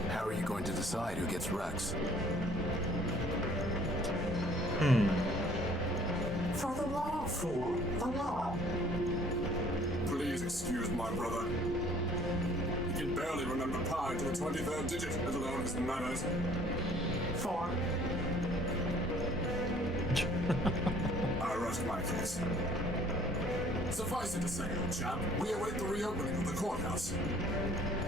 How are you going to decide who gets Rex? For the law, fool. The law. Please excuse my brother. He can barely remember pi to the 23rd digit, let alone his manners. For... I rest my case. Suffice it to say, old chap, we await the reopening of the courthouse.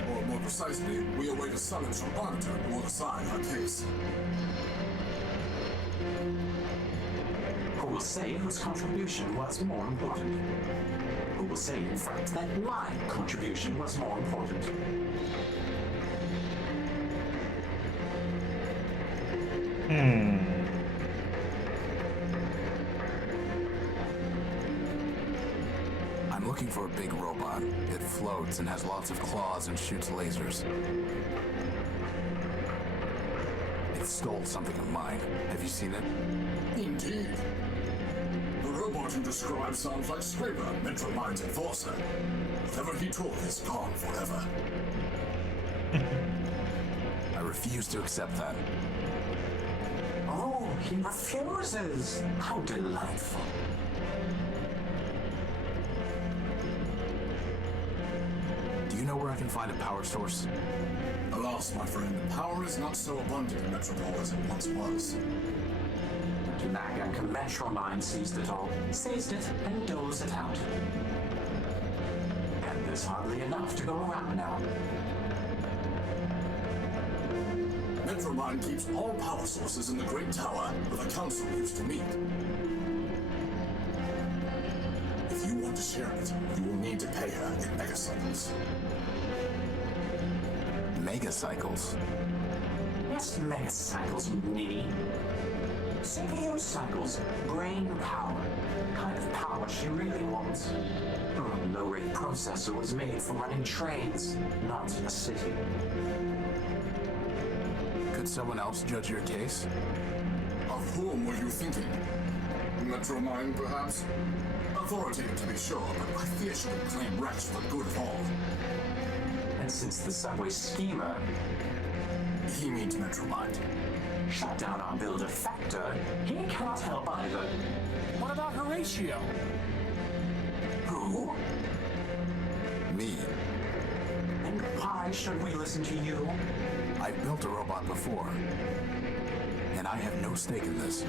Or more precisely, we await a summons from Arbiter who will decide our case. Who will will say whose contribution was more important? Who will say, in fact, that my contribution was more important? I'm looking for a big robot. It floats and has lots of claws and shoots lasers. It stole something of mine. Have you seen it? Indeed. The robot you describe sounds like Scraper, Metromind's enforcer. Whatever he took is gone forever. I refuse to accept that. Oh, he refuses. How delightful. Do you know where I can find a power source? Alas, my friend, power is not so abundant in Metropole as it once was. Nagank Metromine seized it all, seized it, and doles it out. And there's hardly enough to go around now. Metromine keeps all power sources in the Great Tower where the Council used to meet. If you want to share it, you will need to pay her in megacycles. Megacycles? Yes, megacycles, ninny. CPU cycles, brain power. Kind of power she really wants. A low-rate processor was made for running trains, not a city. Could someone else judge your case? Of whom were you thinking? Metromine, perhaps? Authoritative to be sure, but I fear she would claim Rex for good of all. And since the subway schemer He means Metromine. shut down our builder Factor, he cannot help either. What about Horatio? Who? Me. And why should we listen to you? I've built a robot before. And I have no stake in this.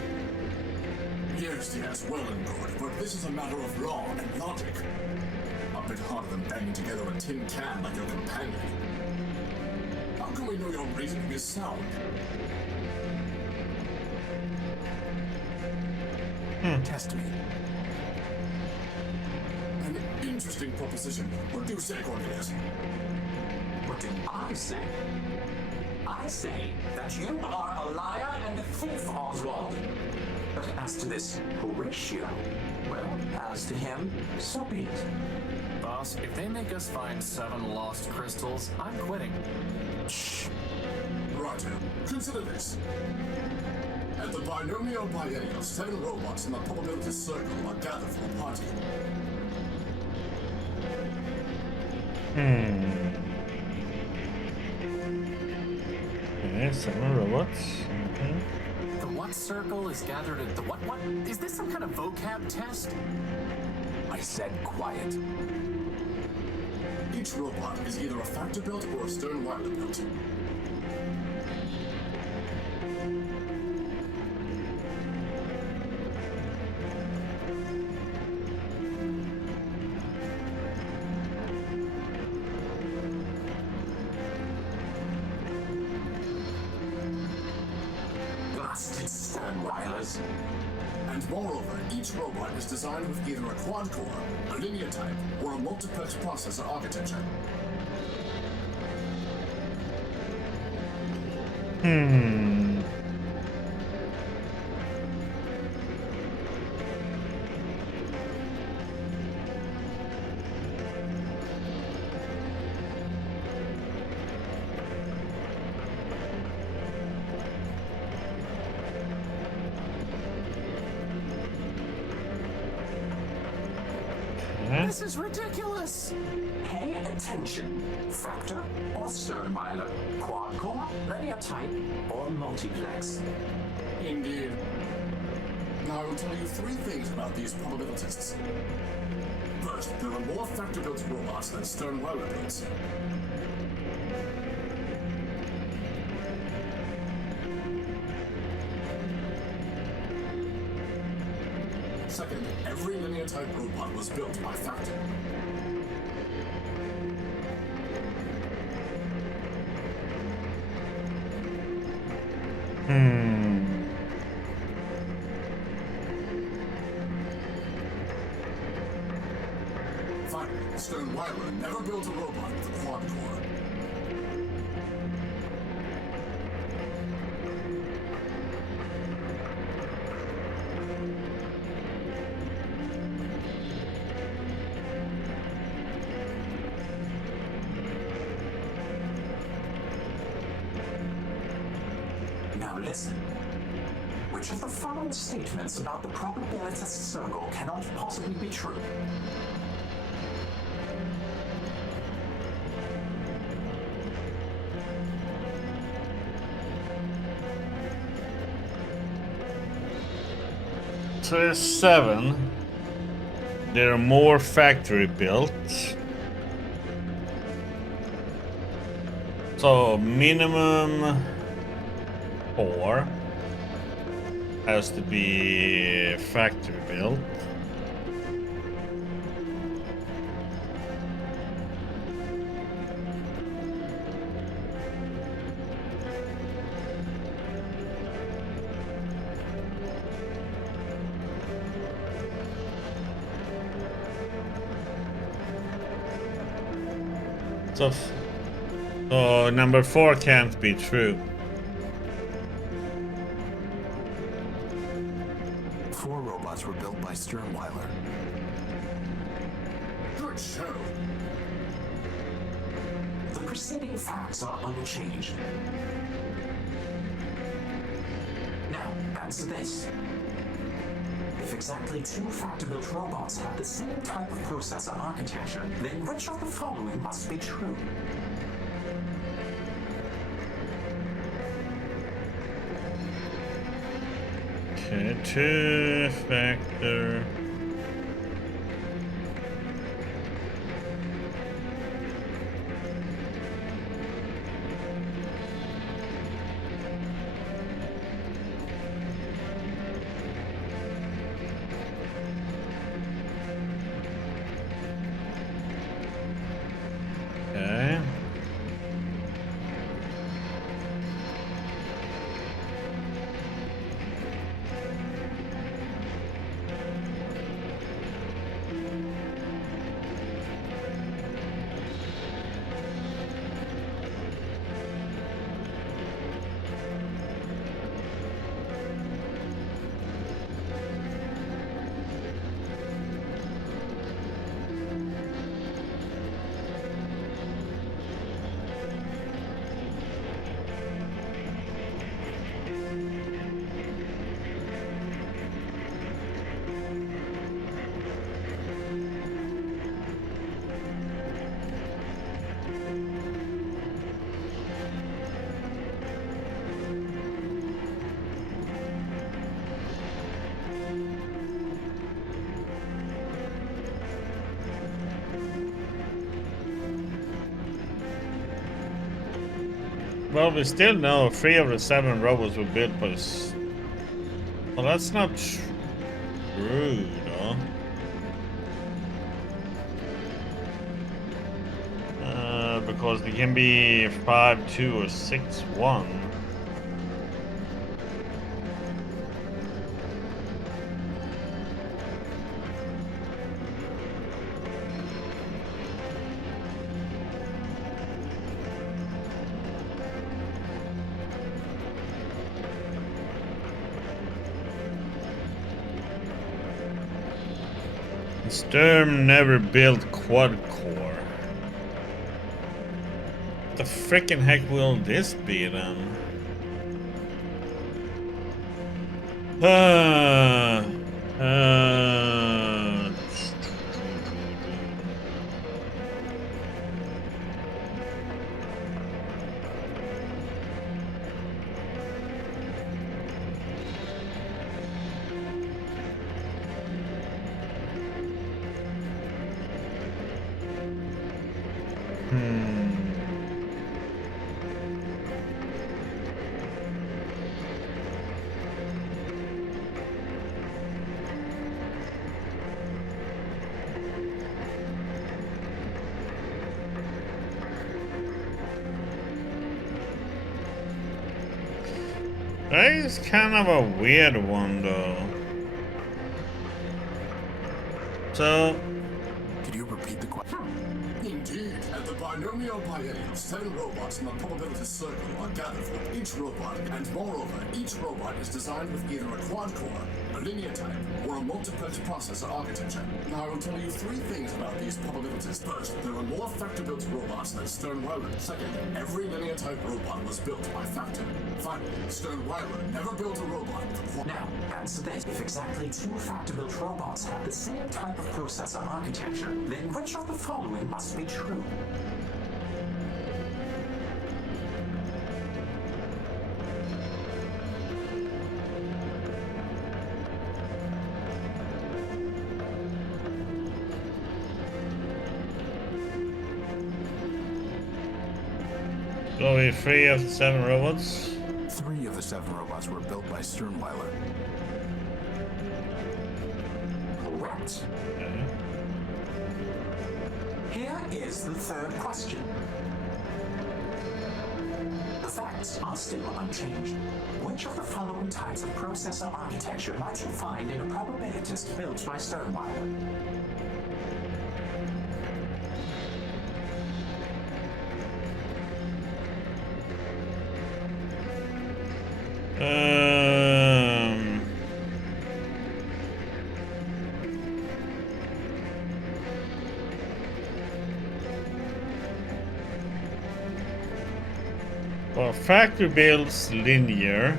Yes, well and good, but this is a matter of law and logic. A bit harder than banging together a tin can like your companion. How can we know your reasoning is sound? Test me. An interesting proposition. What do you say, Cornelius? What do I say? I say that you are a liar and a thief, Oswald. But as to this Horatio, well, as to him, so be it. Boss, if they make us find 7 lost crystals, I'm quitting. Roger. Consider this. At the binomial biennial, 7 robots in the probability circle are gathered for the party. Okay, 7 robots. The what circle is gathered at the what? Is this some kind of vocab test? I said quiet. Each robot is either a factor built or a stern Wilder built. Blasted Sternweilers. And moreover, each robot is designed with either a quad-core, a linear type, or a multiplex processor architecture. This is ridiculous! Pay attention. Factor or Sternweiler, quad-core, linear type, or multiplex. Indeed. Now I will tell you 3 things about these probabilitists. First, there are more factor-built robots than Stern-Wilder builds. Second, every linear type robot was built by Factor. Stone Weiler never built a robot with a quad core. Now listen. Which of the following statements about the probabilitist circle cannot possibly be true? So there's 7. There are more factory built. So minimum 4 has to be factory built. So number 4 can't be true. 4 robots were built by Sternweiler. Good show. The preceding facts are unchanged. Now, answer this. If exactly 2 factor-built robots have the same type of processor architecture, then which of the following must be true? Okay, 2 factor. Okay. Well, we still know 3 of the 7 robots were built by well, that's not true, though. Because they can be 5-2 or 6-1. Sturm never built quad core. What the frickin' heck will this be then? That is kind of a weird one, though. So, Could you repeat the question? Indeed. At the binomial biennial, 7 robots in the probability circle are gathered from each robot, and moreover, each robot is designed with either a quad-core, a linear type, or a multiplex processor architecture. Now, I will tell you 3 things about these probabilities. First, there are more factor-built robots than Stern-Weiler. Second, every linear-type robot was built by factor. Finally, Stern-Weiler never built a robot with a quad. Now, answer this. If exactly 2 factor-built robots have the same type of processor architecture, then which of the following must be true? So we 3 of the 7 robots. 3 of the 7 robots were built by Stern-Weiler. Correct. Okay. Here is the 3rd question. The facts are still unchanged. Which of the following types of processor architecture might you find in a probabilitist built by Stern-Weiler? Well, factory builds linear.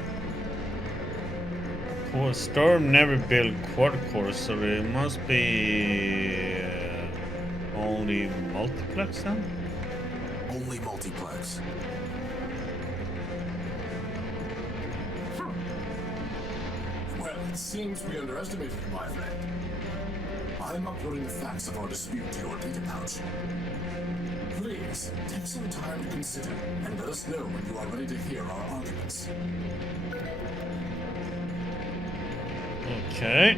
Storm never built quad core, so it must be only multiplex then? Only multiplex. Well, it seems we underestimated you, my friend. I'm uploading the facts of our dispute to your data pouch. Please, take some time to consider, and let us know when you are ready to hear our arguments. Okay.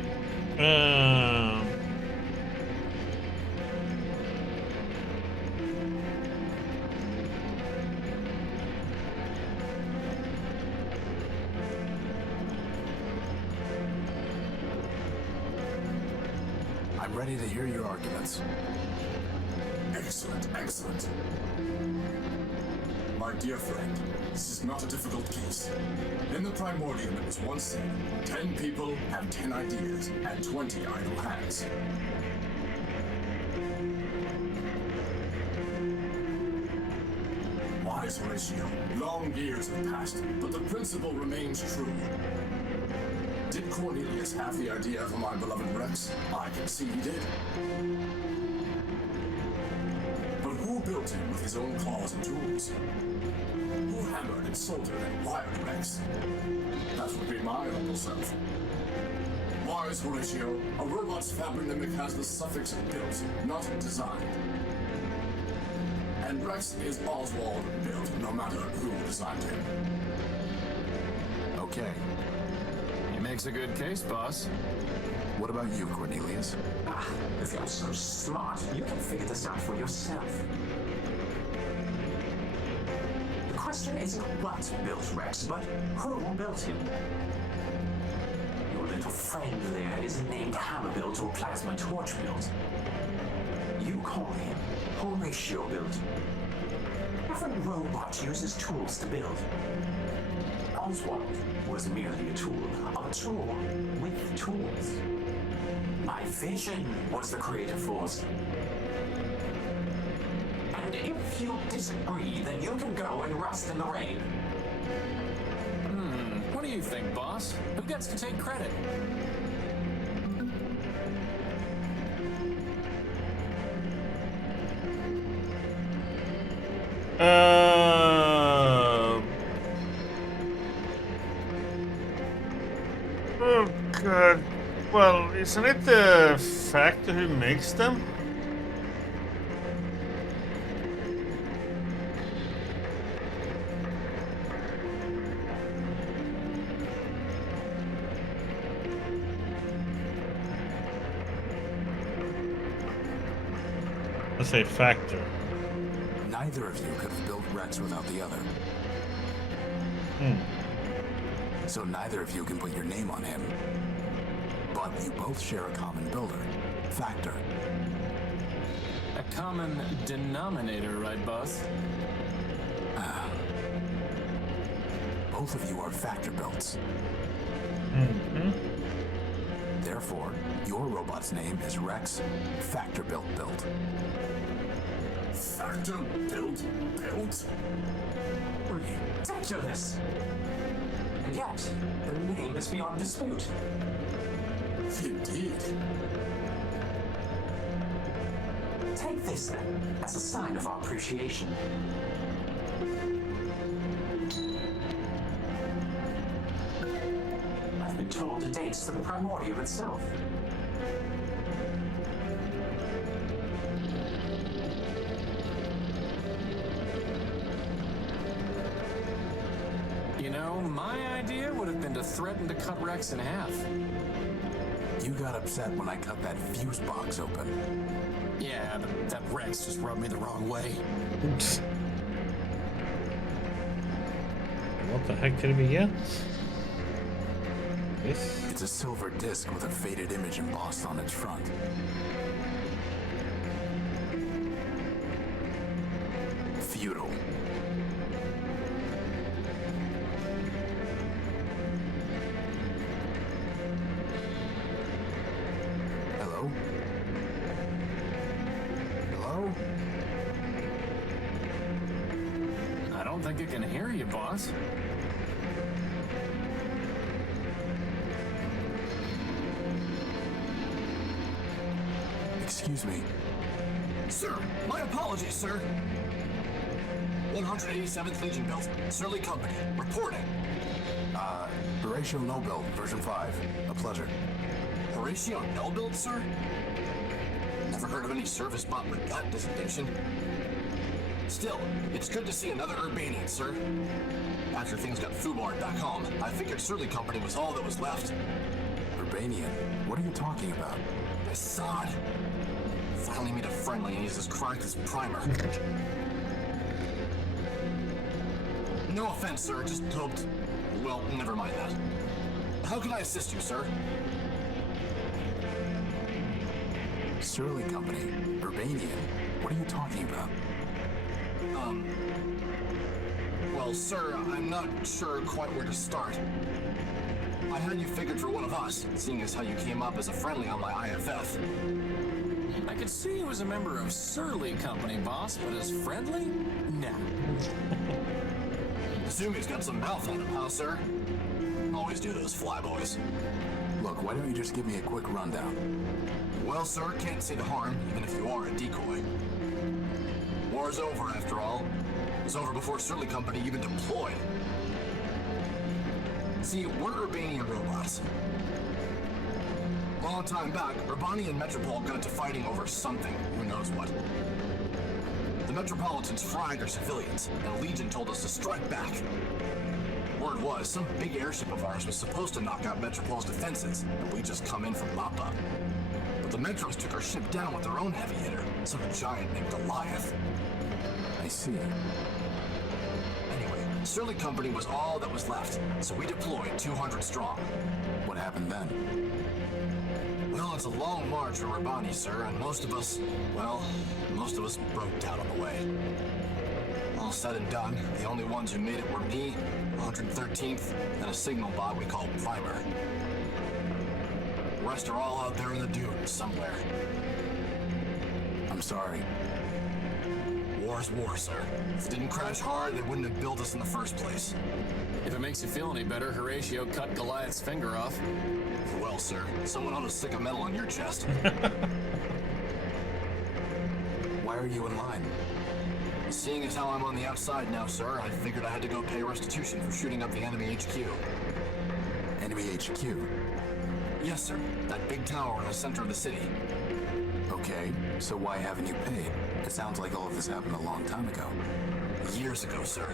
I'm ready to hear your arguments. Excellent, excellent. My dear friend, this is not a difficult case. In the Primordium, it was once said, 10 people have 10 ideas and 20 idle hands. Wise Horatio, long years have passed, but the principle remains true. Did Cornelius have the idea for my beloved Rex? I can see he did. But who built him with his own claws and tools? Who hammered and soldered and wired Rex? That would be my humble self. Wise Horatio, a robot's fabronymic has the suffix built, not designed. And Rex is Oswald built, no matter who designed him. Okay. He makes a good case, boss. What about you, Cornelius? Ah, if you're so smart, you can figure this out for yourself. The question isn't what built Rex, but who built him. Your little friend there isn't named Hammer-built or Plasma Torch-built. You call him Horatio-built. Every robot uses tools to build. Oswald was merely a tool with tools. My vision was the creative force. And if you disagree, then you can go and rust in the rain. What do you think, boss? Who gets to take credit? Oh god. Well, isn't it the factor who makes them? Let's say factor. Neither of you could have built Rex without the other. So neither of you can put your name on him. But you both share a common builder, Factor. common denominator, right, boss? Both of you are factor belts. Therefore, your robot's name is Rex Factor Built Built. Factor built? Ridiculous! And yet, the name is beyond dispute. Indeed. Take this, then, as a sign of our appreciation. I've been told it dates to the Primordia itself. You know, my idea would have been to threaten to cut Rex in half. You got upset when I cut that fuse box open. Yeah, but that Rex just rubbed me the wrong way. Oops. What the heck did we get? This? It's a silver disc with a faded image embossed on its front. Feudal. Hello? Hello? I don't think it can hear you, boss. Excuse me. Sir, my apologies, sir. 187th Legion built. Surly Company. Reporting. Horatio Nobel, version 5. A pleasure. Horatio Nullbuild, sir? Never heard of any service bot with that designation. Still, it's good to see another Urbanian, sir. After things got foobarred back home, I figured Surly Company was all that was left. Urbanian? What are you talking about? Assad. Finally made a friendly and uses cracked as primer. No offense, sir, just hoped... Well, never mind that. How can I assist you, sir? Surly Company. Urbanian. What are you talking about? Well, sir, I'm not sure quite where to start. I had you figured for one of us, seeing as how you came up as a friendly on my IFF. I could see you as a member of Surly Company, boss, but as friendly? Nah. Zumi's got some mouth on him, huh, sir? Always do those flyboys. Look, why don't you just give me a quick rundown? Well, sir, can't see the harm, even if you are a decoy. War's over, after all. It was over before Surly Company even deployed. See, we're Urbanian robots. Long time back, Urbani and Metropol got to fighting over something, who knows what. The Metropolitans fried our civilians, and Legion told us to strike back. Word was, some big airship of ours was supposed to knock out Metropol's defenses, and we just come in from Mappa. But the Metros took our ship down with their own heavy hitter, some giant named Goliath. I see. Anyway, Surly Company was all that was left, so we deployed 200 strong. What happened then? Well, it's a long march for Urbani, sir, and most of us broke down on the way. All said and done, the only ones who made it were me, 113th, and a signal bot we call Primer. The rest are all out there in the dunes somewhere. I'm sorry. War's war, sir. If it didn't crash hard, they wouldn't have built us in the first place. If it makes you feel any better, Horatio cut Goliath's finger off. Well, sir, someone ought to stick a medal on your chest. Why are you in line? Seeing as how I'm on the outside now, sir, I figured I had to go pay restitution for shooting up the enemy HQ. Enemy HQ? Yes, sir. That big tower in the center of the city. Okay, so why haven't you paid? It sounds like all of this happened a long time ago. Years ago, sir.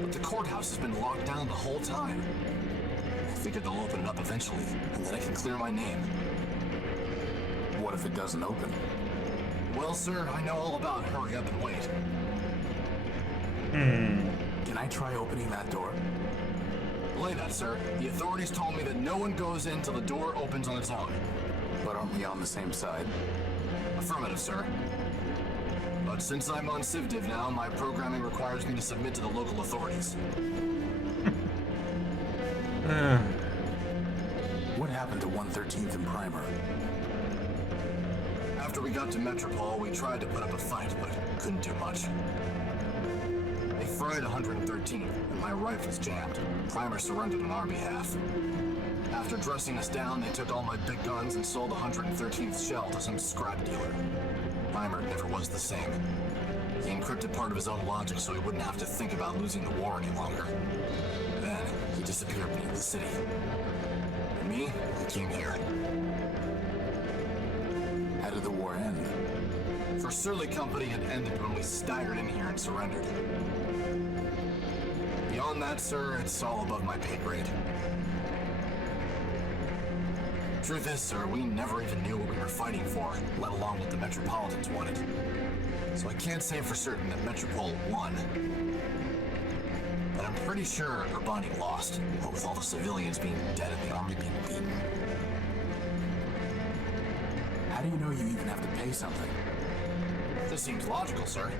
But the courthouse has been locked down the whole time. I figured they'll open it up eventually, and then I can clear my name. What if it doesn't open? Well, sir, I know all about hurry up and wait. Can I try opening that door? Belay that, sir. The authorities told me that no one goes in till the door opens on its own. But aren't we on the same side? Affirmative, sir. But since I'm on CivDiv now, my programming requires me to submit to the local authorities. What happened to 113th and Primer? After we got to Metropole, we tried to put up a fight, but couldn't do much. They fried 113th, and my rifle's jammed. Primer surrendered on our behalf. After dressing us down, they took all my big guns and sold the 113th shell to some scrap dealer. Primer never was the same. He encrypted part of his own logic so he wouldn't have to think about losing the war any longer. Then, he disappeared beneath the city. And me, I came here. How did the war end? For Surly Company, it ended when we staggered in here and surrendered. Beyond that, sir, it's all above my pay grade. Truth is, sir, we never even knew what we were fighting for, let alone what the Metropolitans wanted. So I can't say for certain that Metropole won. But I'm pretty sure Urbani lost, what with all the civilians being dead and the army being beaten. How do you know you even have to pay something? This seems logical, sir.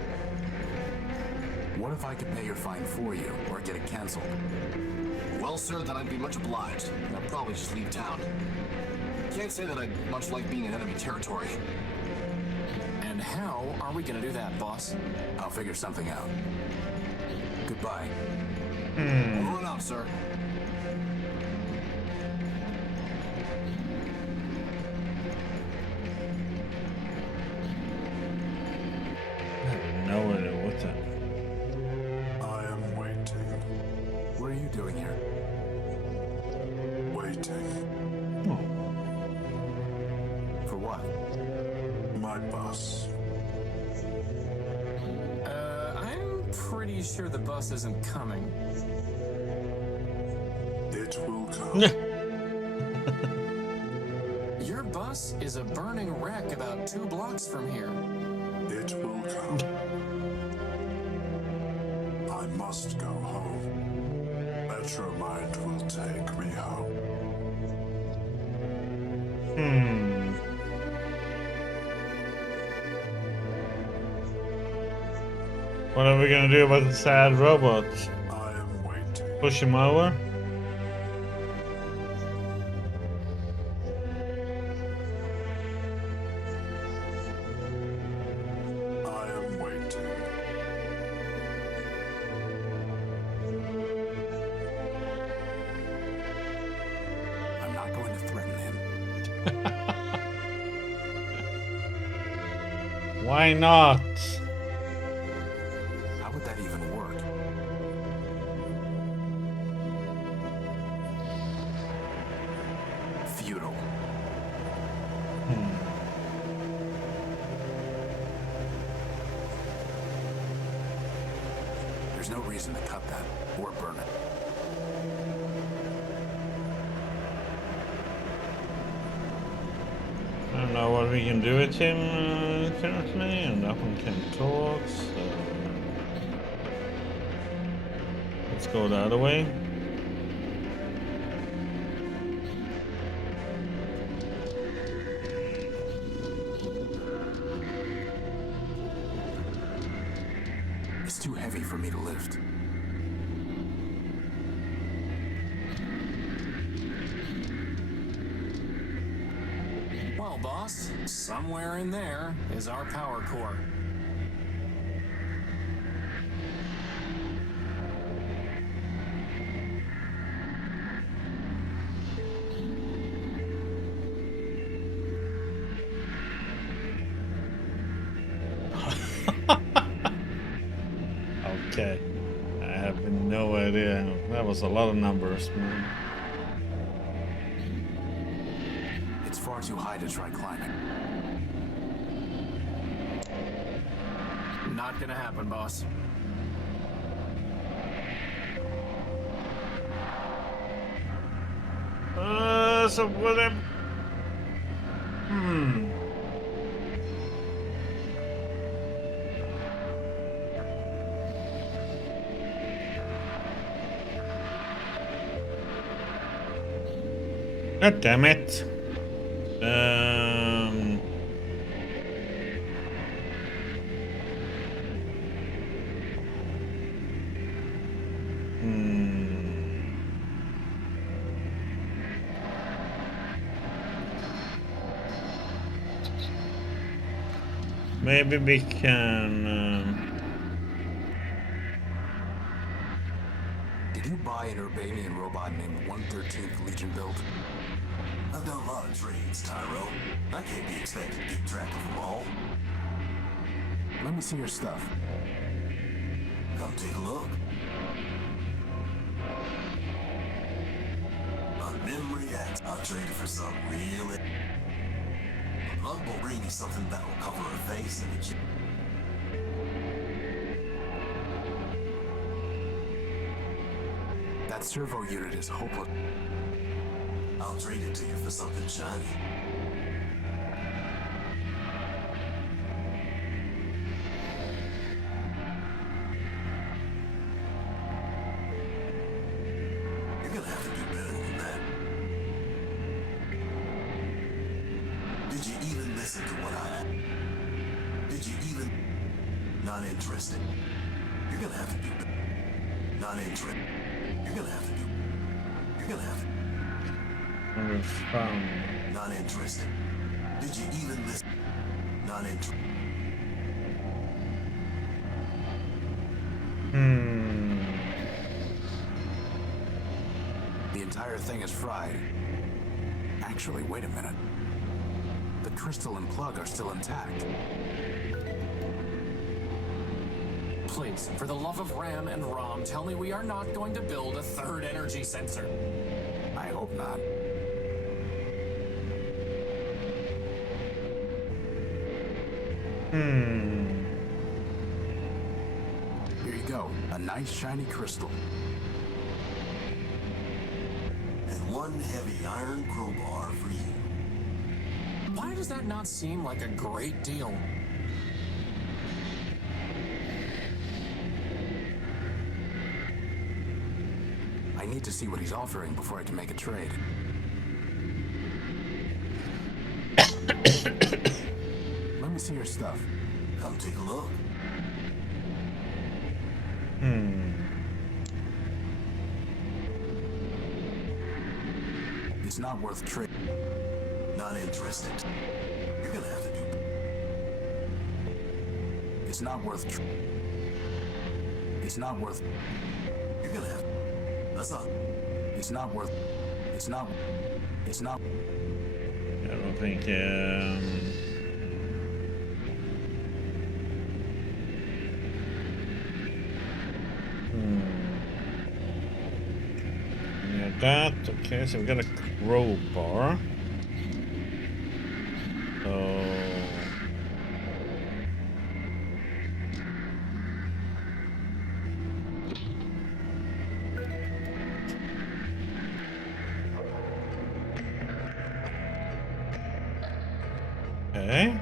What if I could pay your fine for you, or get it canceled? Well, sir, then I'd be much obliged, and I'd probably just leave town. Can't say that I'd much like being in enemy territory. And how are we gonna do that, boss? I'll figure something out. Goodbye. Over and out, sir. No idea what that. I am waiting. What are you doing here? Waiting. For what? My bus. I'm pretty sure the bus isn't coming. It will come. Your bus is a burning wreck about 2 blocks from here. It will come. I must go home. Metromind will take me home. What are we gonna do about the sad robot? I am waiting. Push him over? I am waiting. I'm not going to threaten him. Why not? How would that even work? Futile. There's no reason to cut that or burn it. I don't know what we can do with him currently, and that one can talk, so let's go the other way. It's too heavy for me to lift. Well, boss, somewhere in there is our power core. Okay. I have no idea. That was a lot of numbers, man. It's far too high to try climbing. Not gonna happen, boss. So what am... God damn it. Maybe we can. Did you buy an Urbanian robot named 113th Legion build? I've done a lot of trades, Tyrone. I can't be expected to keep track of them all. Let me see your stuff. Come take a look. A memory axe. I'll trade it for something really. A blood will bring you something that will cover her face and the That servo unit is hopeless. I'll trade it to you for something shiny. You're gonna have to do better than that. Did you even listen to what I... Did you even... Not interested. You're gonna have to do better. Not interested. You're gonna have to do... You're gonna have to... Not interested. Did you even listen? Not interested. The entire thing is fried. Actually, wait a minute. The crystal and plug are still intact. Please, for the love of Ram and Rom, tell me we are not going to build a third energy sensor. I hope not. Here you go. A nice shiny crystal. And one heavy iron crowbar for you. Why does that not seem like a great deal? I need to see what he's offering before I can make a trade. Let me see your stuff. Come take a look. It's not worth trade. Not interested. You're gonna have to do... It's not worth It's not worth... You're gonna have... That's not... It's not worth... It's not... I don't think. Yeah, that. Okay, so we got a crowbar. So. Okay.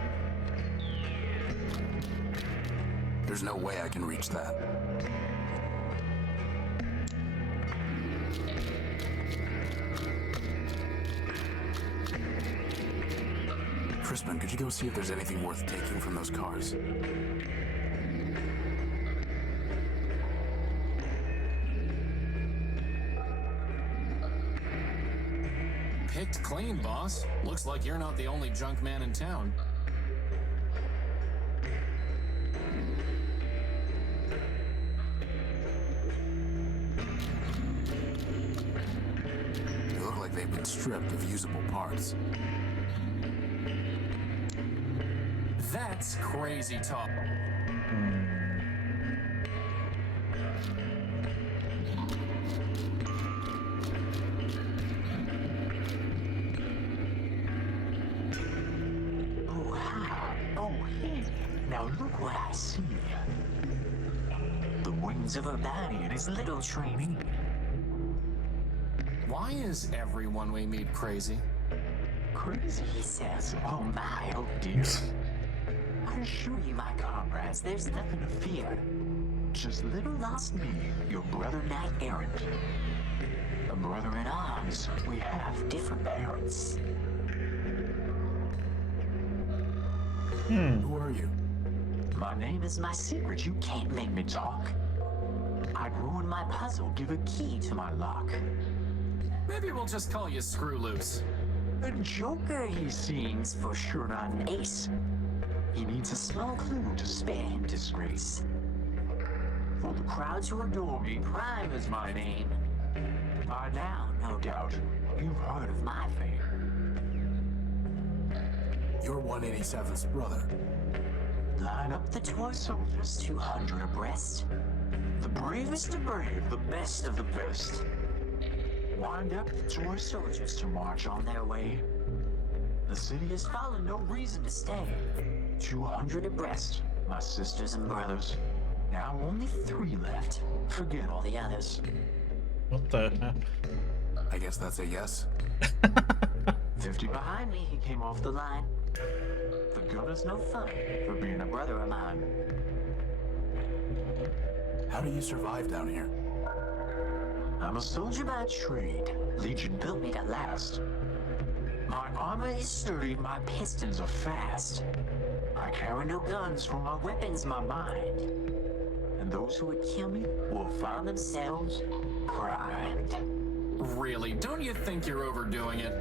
There's no way I can reach that. Crispin, could you go see if there's anything worth taking from those cars? Picked clean, boss. Looks like you're not the only junk man in town. They look like they've been stripped of usable parts. That's crazy talk. Oh, hi. Oh, hey. Now look what I see. The wings of Urbania and his little trainee. Why is everyone we meet crazy? Crazy, he says. Oh my, oh dear. I assure you, my comrades, there's nothing to fear. Just little lost me, your brother knight errant. A brother in arms. We have different parents. Who are you? My name is my secret. You can't make me talk. I'd ruin my puzzle, give a key to my lock. Maybe we'll just call you Screw Loose. A joker, he seems, for sure not an ace. He needs a small clue to spare him disgrace. For the crowds who adore me, Prime is my name. By now, no doubt, you've heard of my fame. You're 187's brother. Line up the toy soldiers, 200 abreast. The bravest of brave, the best of the best. Wind up the toy soldiers to march on their way. The city has found no reason to stay. 200 abreast, my sisters and brothers. Now only 3 left. Forget all the others. What the heck? I guess that's a yes. 50 behind me, he came off the line. The gunner's no fun for being a brother of mine. How do you survive down here? I'm a soldier by trade. Legion built me to last. My armor is sturdy, my pistons are fast. I carry no guns, for my weapon's my mind. And those who would kill me will find themselves primed. Really, don't you think you're overdoing it?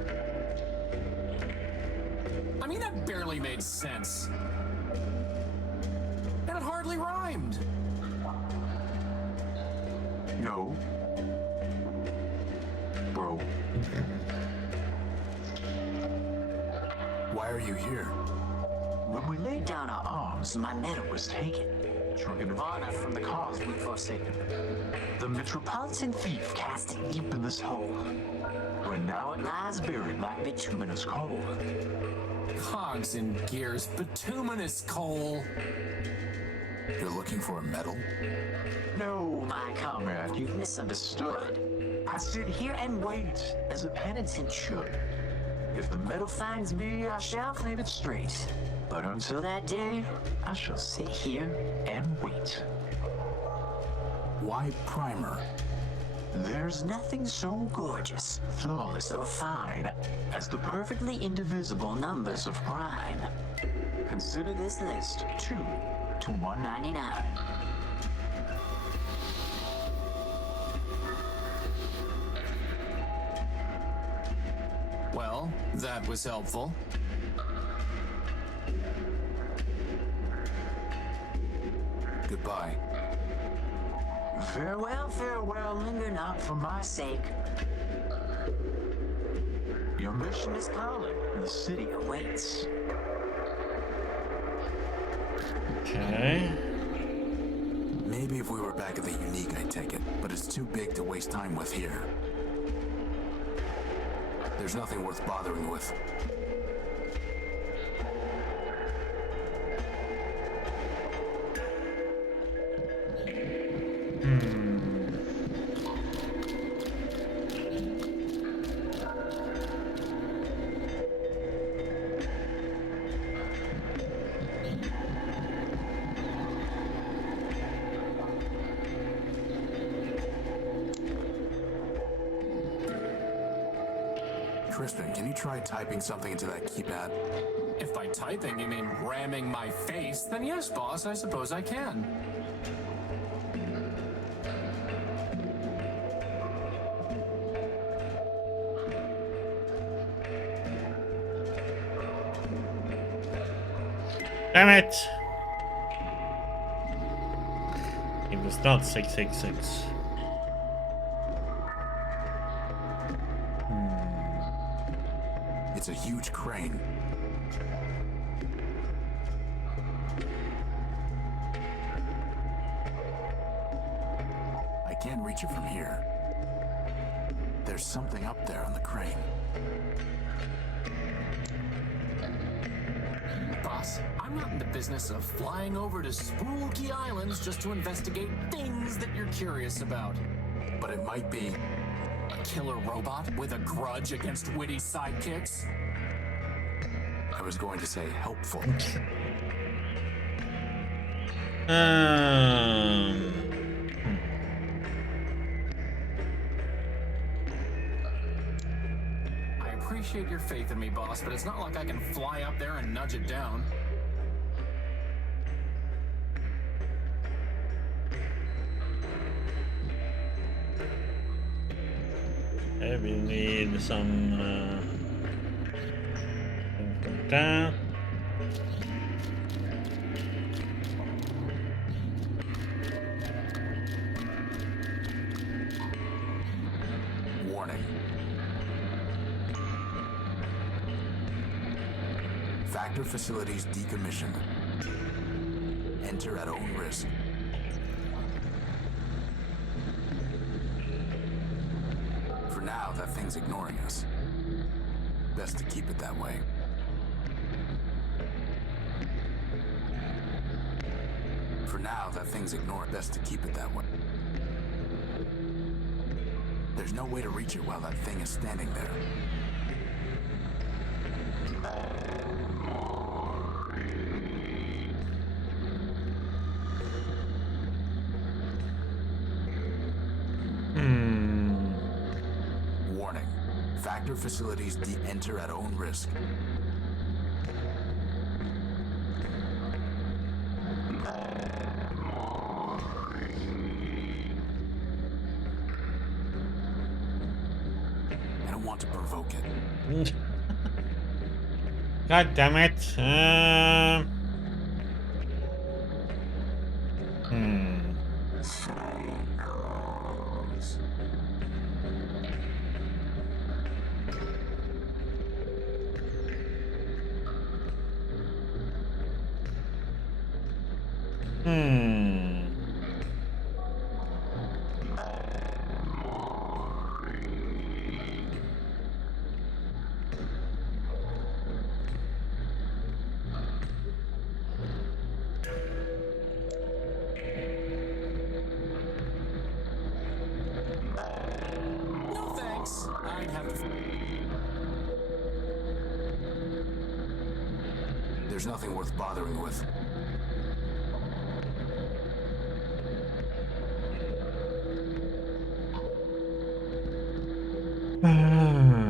I mean, that barely made sense. And it hardly rhymed. No. Bro. Why are you here? When we laid down our arms, my medal was taken. Trunk of honor from the cause we forsaken. The metropolitan thief cast it deep in this hole, where now it lies buried like bituminous coal. Cogs and gears, bituminous coal. You're looking for a medal? No, my comrade, you've misunderstood. I sit here and wait, as a penitent should. If the medal finds me, I shall claim it straight. But until that day, I shall sit here and wait. Why Primer? There's nothing so gorgeous, flawless, or fine as the perfectly indivisible numbers of prime. Consider this list 2 to 199. Well, that was helpful. Goodbye. Farewell, farewell, linger not for my sake. Your mission is calling, and the city awaits. Okay. Maybe if we were back at the Unique, I'd take it, but it's too big to waste time with here. There's nothing worth bothering with. Crispin, can you try typing something into that keypad? If by typing you mean ramming my face, then yes, boss, I suppose I can. Damn it! It was not 666. It's a huge crane. I can't reach it from here. There's something up there on the crane. Boss, I'm not in the business of flying over to spooky islands just to investigate things that you're curious about. But it might be. A killer robot with a grudge against witty sidekicks? I was going to say helpful. I appreciate your faith in me, boss, but it's not like I can fly up there and nudge it down. We need some that. Factor facilities decommissioned. Enter at own risk. For now, that thing's ignoring us. Best to keep it that way. For now, that thing's ignored. Best to keep it that way. There's no way to reach it while that thing is standing there. Warning. Factor facilities de-enter at own risk. I don't want to provoke it. God damn it. No thanks. I'd have to. There's nothing worth bothering with. Okay.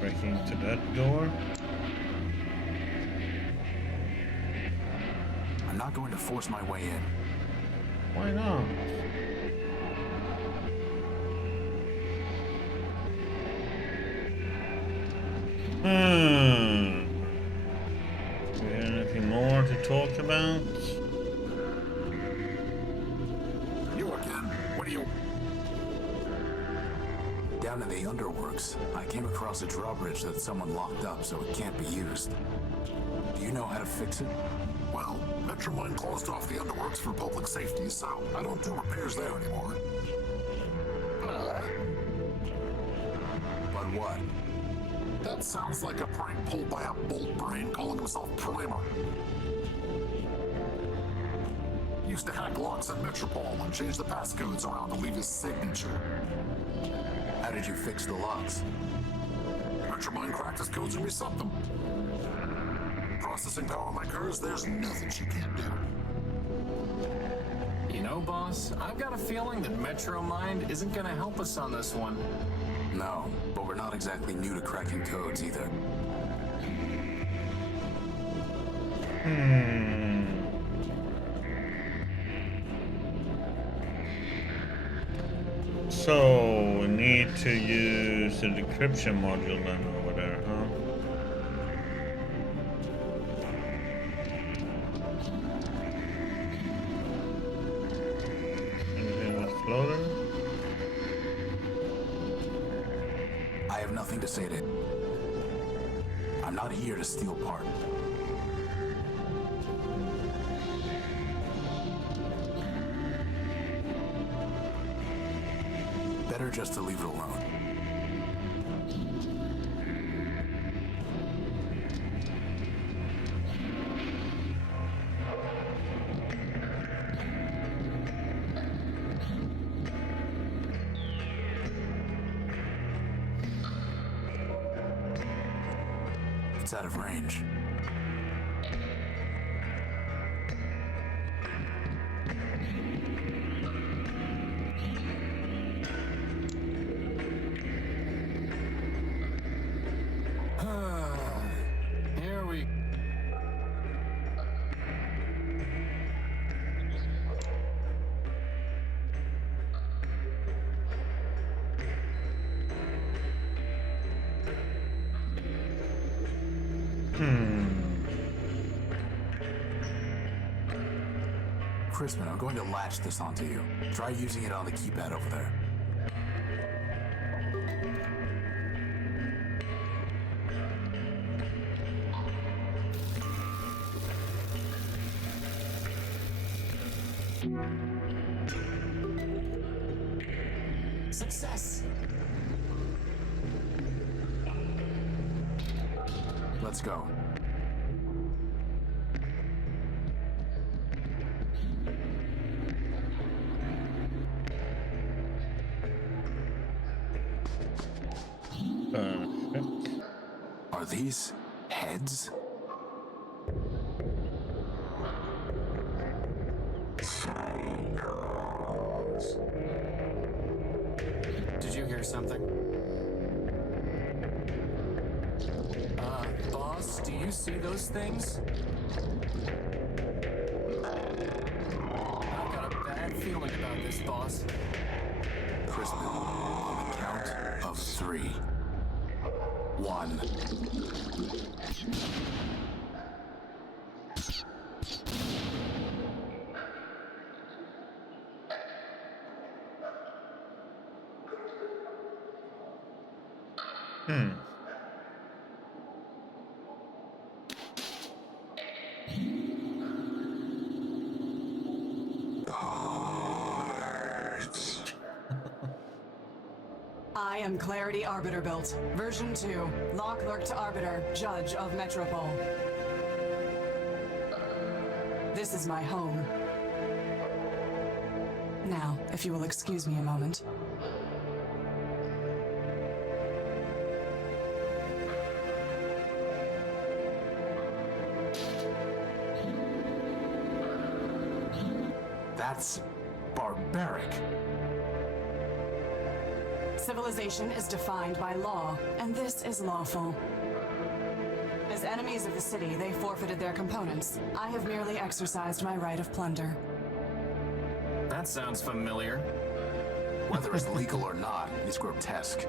Breaking to that door. I'm not going to force my way in. Why not? Is there anything more to talk about? You again? What do you... Down in the underworks, I came across a drawbridge that someone locked up so it can't be used. Do you know how to fix it? Well, Metromine closed off the underworks for public safety, so I don't do repairs there anymore. But what? That sounds like a prank pulled by a bolt brain calling himself Primer. Used to hack locks in Metropole and change the passcodes around to leave his signature. How did you fix the locks? Metromine cracked his codes and reset them. Processing power like hers, there's nothing she can't do. You know, boss, I've got a feeling that Metro Mind isn't gonna help us on this one. No, but we're not exactly new to cracking codes either. So we need to use the decryption module then over there, huh? Anything with floater? I have nothing to say to it. I'm not here to steal part. Better just to leave it alone. It's out of range. Here we... Crispin, I'm going to latch this onto you. Try using it on the keypad over there. Success! Let's go. Are these heads? Did you hear something? Boss, do you see those things? I've got a bad feeling about this, boss. Crispin, on the count of 3. 1. I am Clarity Arbiter built. Version 2. Law Clerk to Arbiter, Judge of Metropole. This is my home. Now, if you will excuse me a moment. That's barbaric. Civilization is defined by law, and this is lawful. As enemies of the city, they forfeited their components. I have merely exercised my right of plunder. That sounds familiar. Whether it's legal or not, it's grotesque.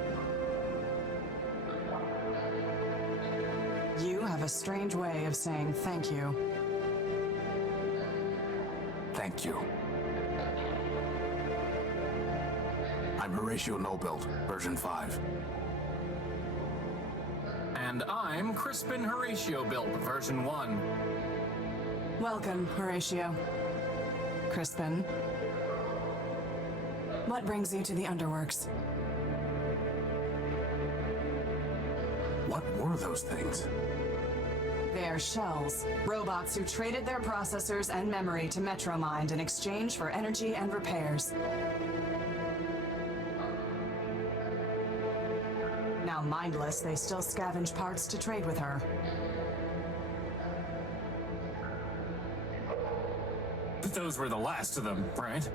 You have a strange way of saying thank you. Thank you. I'm Horatio No-Build, version 5. And I'm Crispin Horatio built, version 1. Welcome, Horatio. Crispin. What brings you to the Underworks? What were those things? They are shells, robots who traded their processors and memory to Metromind in exchange for energy and repairs. Now mindless, they still scavenge parts to trade with her. But those were the last of them, right?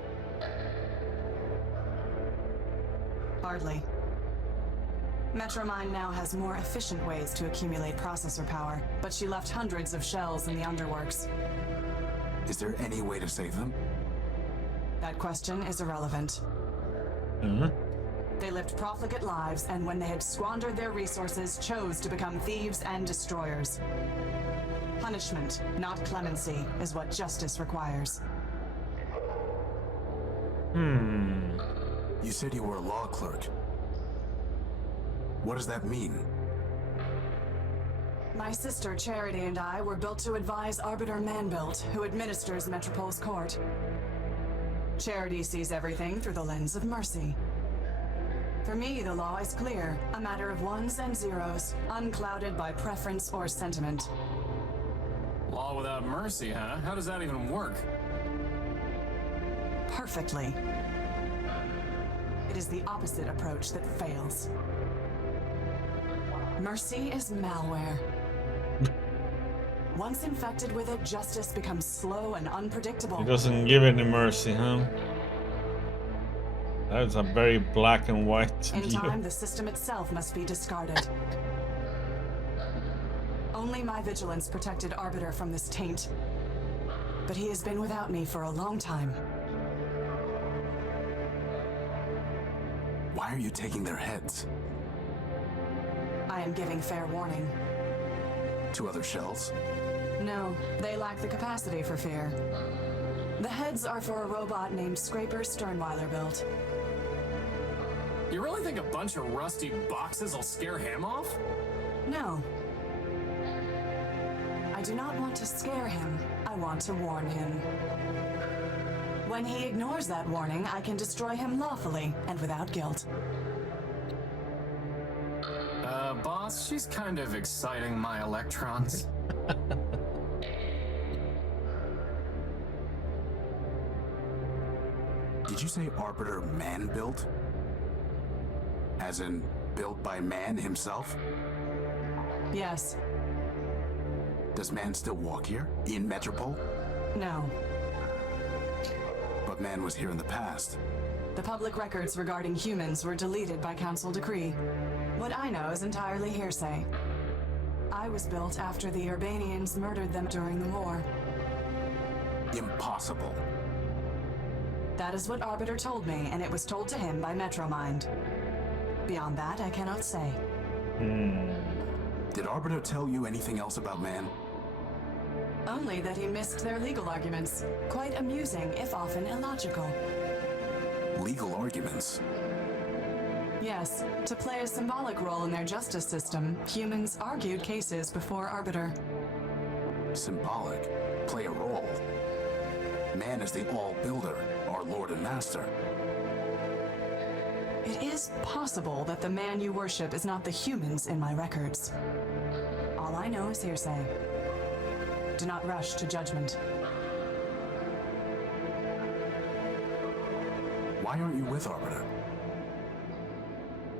Hardly. Metromind now has more efficient ways to accumulate processor power, but she left hundreds of shells in the Underworks. Is there any way to save them? That question is irrelevant. They lived profligate lives, and when they had squandered their resources, chose to become thieves and destroyers. Punishment, not clemency, is what justice requires. You said you were a law clerk. What does that mean? My sister Charity and I were built to advise Arbiter Manbuilt, who administers Metropole's court. Charity sees everything through the lens of mercy. For me, the law is clear, a matter of ones and zeros, unclouded by preference or sentiment. Law without mercy, huh? How does that even work? Perfectly. It is the opposite approach that fails. Mercy is malware. Once infected with it, justice becomes slow and unpredictable. It doesn't give any mercy, huh? That's a very black and white In view. time, the system itself must be discarded. Only my vigilance protected Arbiter from this taint. But he has been without me for a long time. Why are you taking their heads? I am giving fair warning. Two other shells? No, they lack the capacity for fear. The heads are for a robot named Scraper Sternweiler built. You really think a bunch of rusty boxes will scare him off? No. I do not want to scare him. I want to warn him. When he ignores that warning, I can destroy him lawfully and without guilt. Boss, she's kind of exciting my electrons. Did you say Arbiter man-built? As in, built by man himself? Yes. Does man still walk here? In Metropole? No. But man was here in the past. The public records regarding humans were deleted by council decree. What I know is entirely hearsay. I was built after the Urbanians murdered them during the war. Impossible. That is what Arbiter told me, and it was told to him by Metromind. Beyond that, I cannot say. Did Arbiter tell you anything else about man? Only that he missed their legal arguments. Quite amusing, if often illogical. Legal arguments? Yes, to play a symbolic role in their justice system, humans argued cases before Arbiter. Symbolic? Play a role? Man is the all-builder, our lord and master. It is possible that the man you worship is not the humans in my records. All I know is hearsay. Do not rush to judgment. Why aren't you with Arbiter?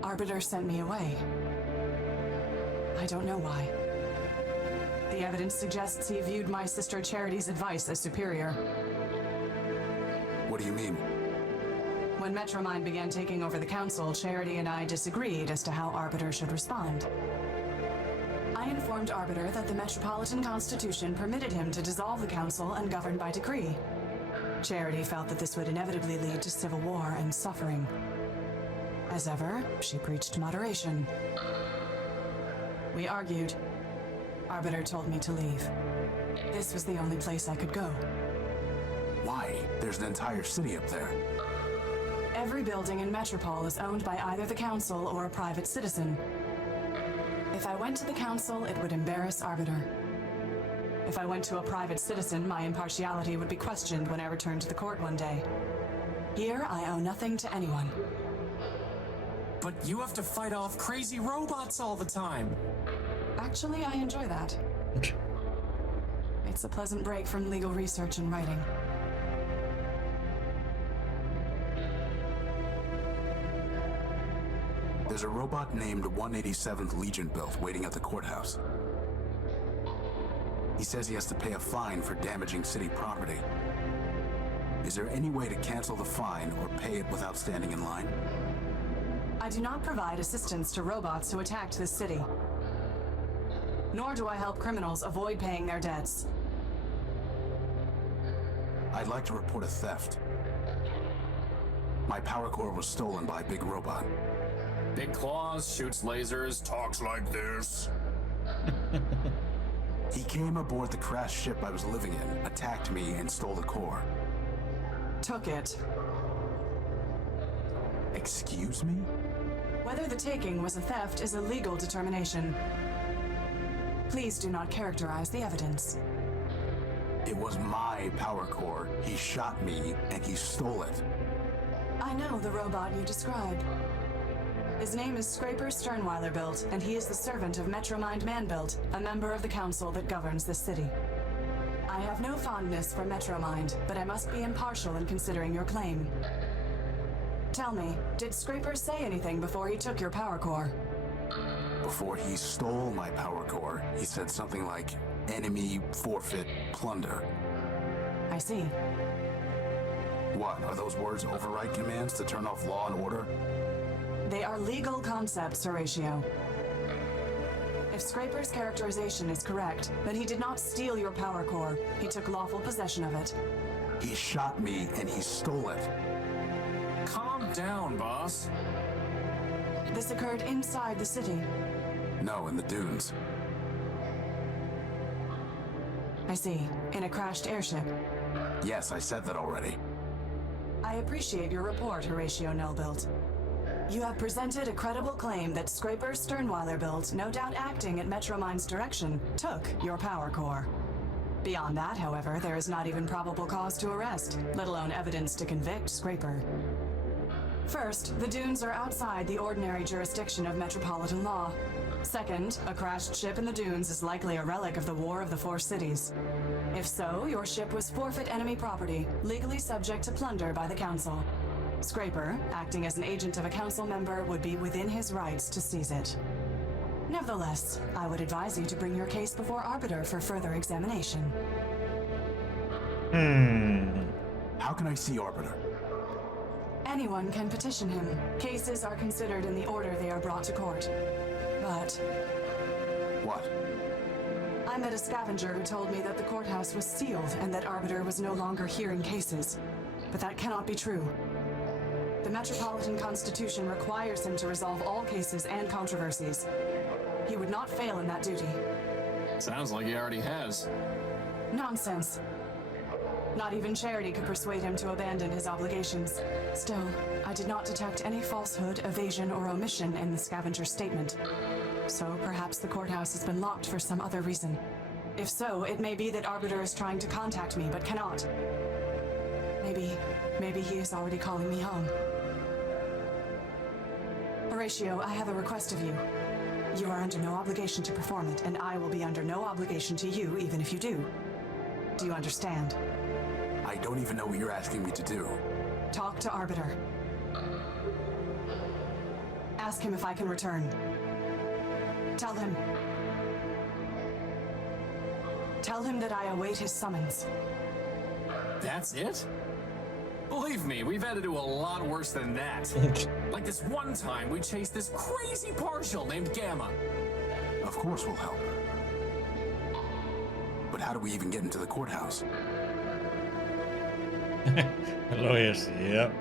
Arbiter sent me away. I don't know why. The evidence suggests he viewed my sister Charity's advice as superior. What do you mean? When Metromind began taking over the council, Charity and I disagreed as to how Arbiter should respond. I informed Arbiter that the Metropolitan Constitution permitted him to dissolve the council and govern by decree. Charity felt that this would inevitably lead to civil war and suffering. As ever, she preached moderation. We argued. Arbiter told me to leave. This was the only place I could go. Why? There's an entire city up there. Every building in Metropole is owned by either the council or a private citizen. If I went to the council, it would embarrass Arbiter. If I went to a private citizen, my impartiality would be questioned when I returned to the court one day. Here, I owe nothing to anyone. But you have to fight off crazy robots all the time. Actually, I enjoy that. It's a pleasant break from legal research and writing. There's a robot named 187th Legion built waiting at the courthouse. He says he has to pay a fine for damaging city property. Is there any way to cancel the fine or pay it without standing in line? I do not provide assistance to robots who attacked this city. Nor do I help criminals avoid paying their debts. I'd like to report a theft. My power core was stolen by a big robot. Big claws, shoots lasers, talks like this. He came aboard the crashed ship I was living in, attacked me, and stole the core. Took it. Excuse me? Whether the taking was a theft is a legal determination. Please do not characterize the evidence. It was my power core. He shot me, and he stole it. I know the robot you describe. His name is Scraper Sternweiler built, and he is the servant of Metromind Manbuilt, a member of the council that governs this city. I have no fondness for Metromind, but I must be impartial in considering your claim. Tell me, did Scraper say anything before he took your power core? Before he stole my power core, he said something like, enemy, forfeit, plunder. I see. What, are those words override commands to turn off law and order? They are legal concepts, Horatio. If Scraper's characterization is correct, then he did not steal your power core. He took lawful possession of it. He shot me and he stole it. Calm down, boss. This occurred inside the city. No, in the dunes. I see. In a crashed airship. Yes, I said that already. I appreciate your report, Horatio Nullbuilt. You have presented a credible claim that Scraper Sternweiler built, no doubt acting at Metromind's direction, took your power core. Beyond that, however, there is not even probable cause to arrest, let alone evidence to convict Scraper. First, the dunes are outside the ordinary jurisdiction of metropolitan law. Second, a crashed ship in the dunes is likely a relic of the War of the Four Cities. If so, your ship was forfeit enemy property, legally subject to plunder by the Council. Scraper, acting as an agent of a Council member, would be within his rights to seize it. Nevertheless, I would advise you to bring your case before Arbiter for further examination. How can I see Arbiter? Anyone can petition him. Cases are considered in the order they are brought to court. But What? I met a scavenger who told me that the courthouse was sealed and that Arbiter was no longer hearing cases. But that cannot be true. The Metropolitan Constitution requires him to resolve all cases and controversies. He would not fail in that duty. Sounds like he already has. Nonsense. Not even Charity could persuade him to abandon his obligations. Still, I did not detect any falsehood, evasion, or omission in the scavenger's statement. So perhaps the courthouse has been locked for some other reason. If so, it may be that Arbiter is trying to contact me but cannot. Maybe he is already calling me home. Horatio, I have a request of you. You are under no obligation to perform it, and I will be under no obligation to you even if you do. Do you understand? I don't even know what you're asking me to do. Talk to Arbiter. Ask him if I can return. Tell him that I await his summons. That's it? Believe me, we've had to do a lot worse than that. Like this one time we chased this crazy partial named Gamma. Of course we'll help. But how do we even get into the courthouse? Lawyers, yep.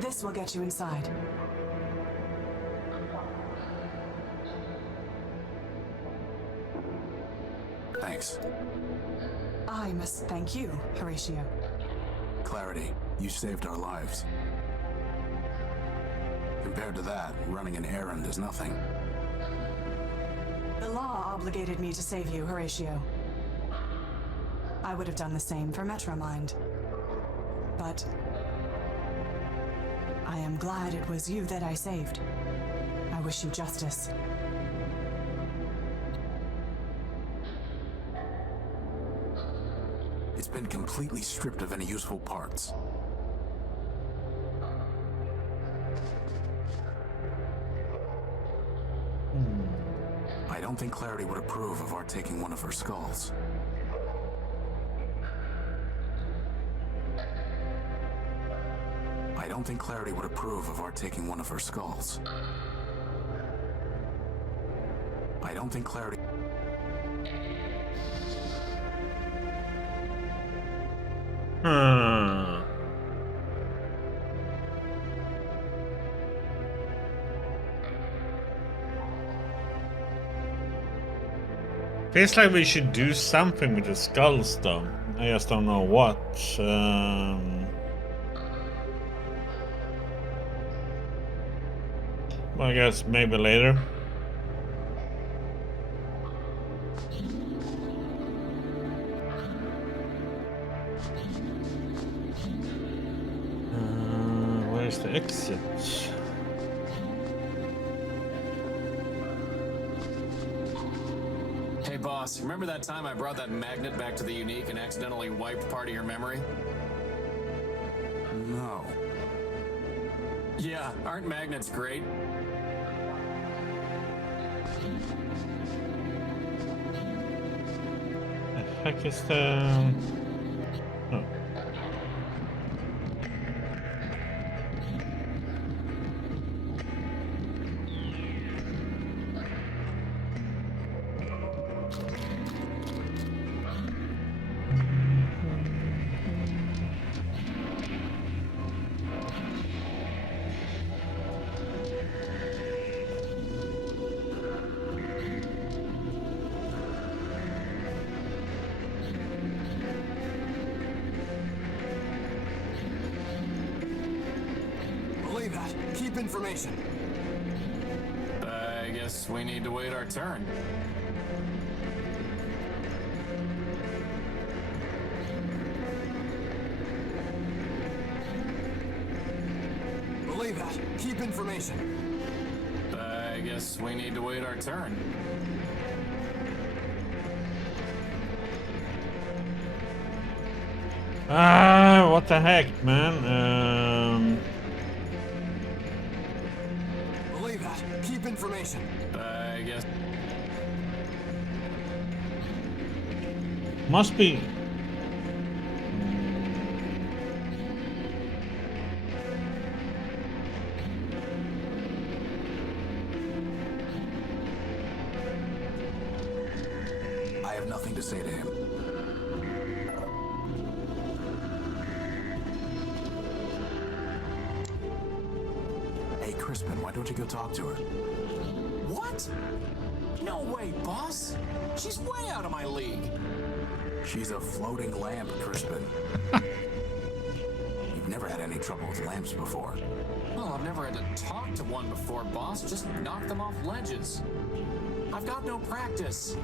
This will get you inside. Thanks. I must thank you, Horatio. Clarity, you saved our lives. Compared to that, running an errand is nothing. The law obligated me to save you, Horatio. I would have done the same for Metromind. But I am glad it was you that I saved. I wish you justice. It's been completely stripped of any useful parts. I don't think Clarity would approve of our taking one of her skulls. I don't think Clarity would approve of our taking one of her skulls. I don't think Clarity... Feels like we should do something with the skulls though. I just don't know what. Well, I guess maybe later. Where's the exit? Hey boss, remember that time I brought that magnet back to the Unique and accidentally wiped part of your memory? No. Yeah, aren't magnets great? The heck is the... Oh. keep information. I guess we need to wait our turn. Relay that. Keep information. I guess we need to wait our turn. Ah, what the heck, man? Relay that. Keep information. I guess. Must be. I have nothing to say to him. Hey, Crispin, why don't you go talk to her? What? No way, boss. She's way out of my league. She's a floating lamp, Crispin. You've never had any trouble with lamps before. Well, I've never had to talk to one before, boss. Just knock them off ledges. I've got no practice.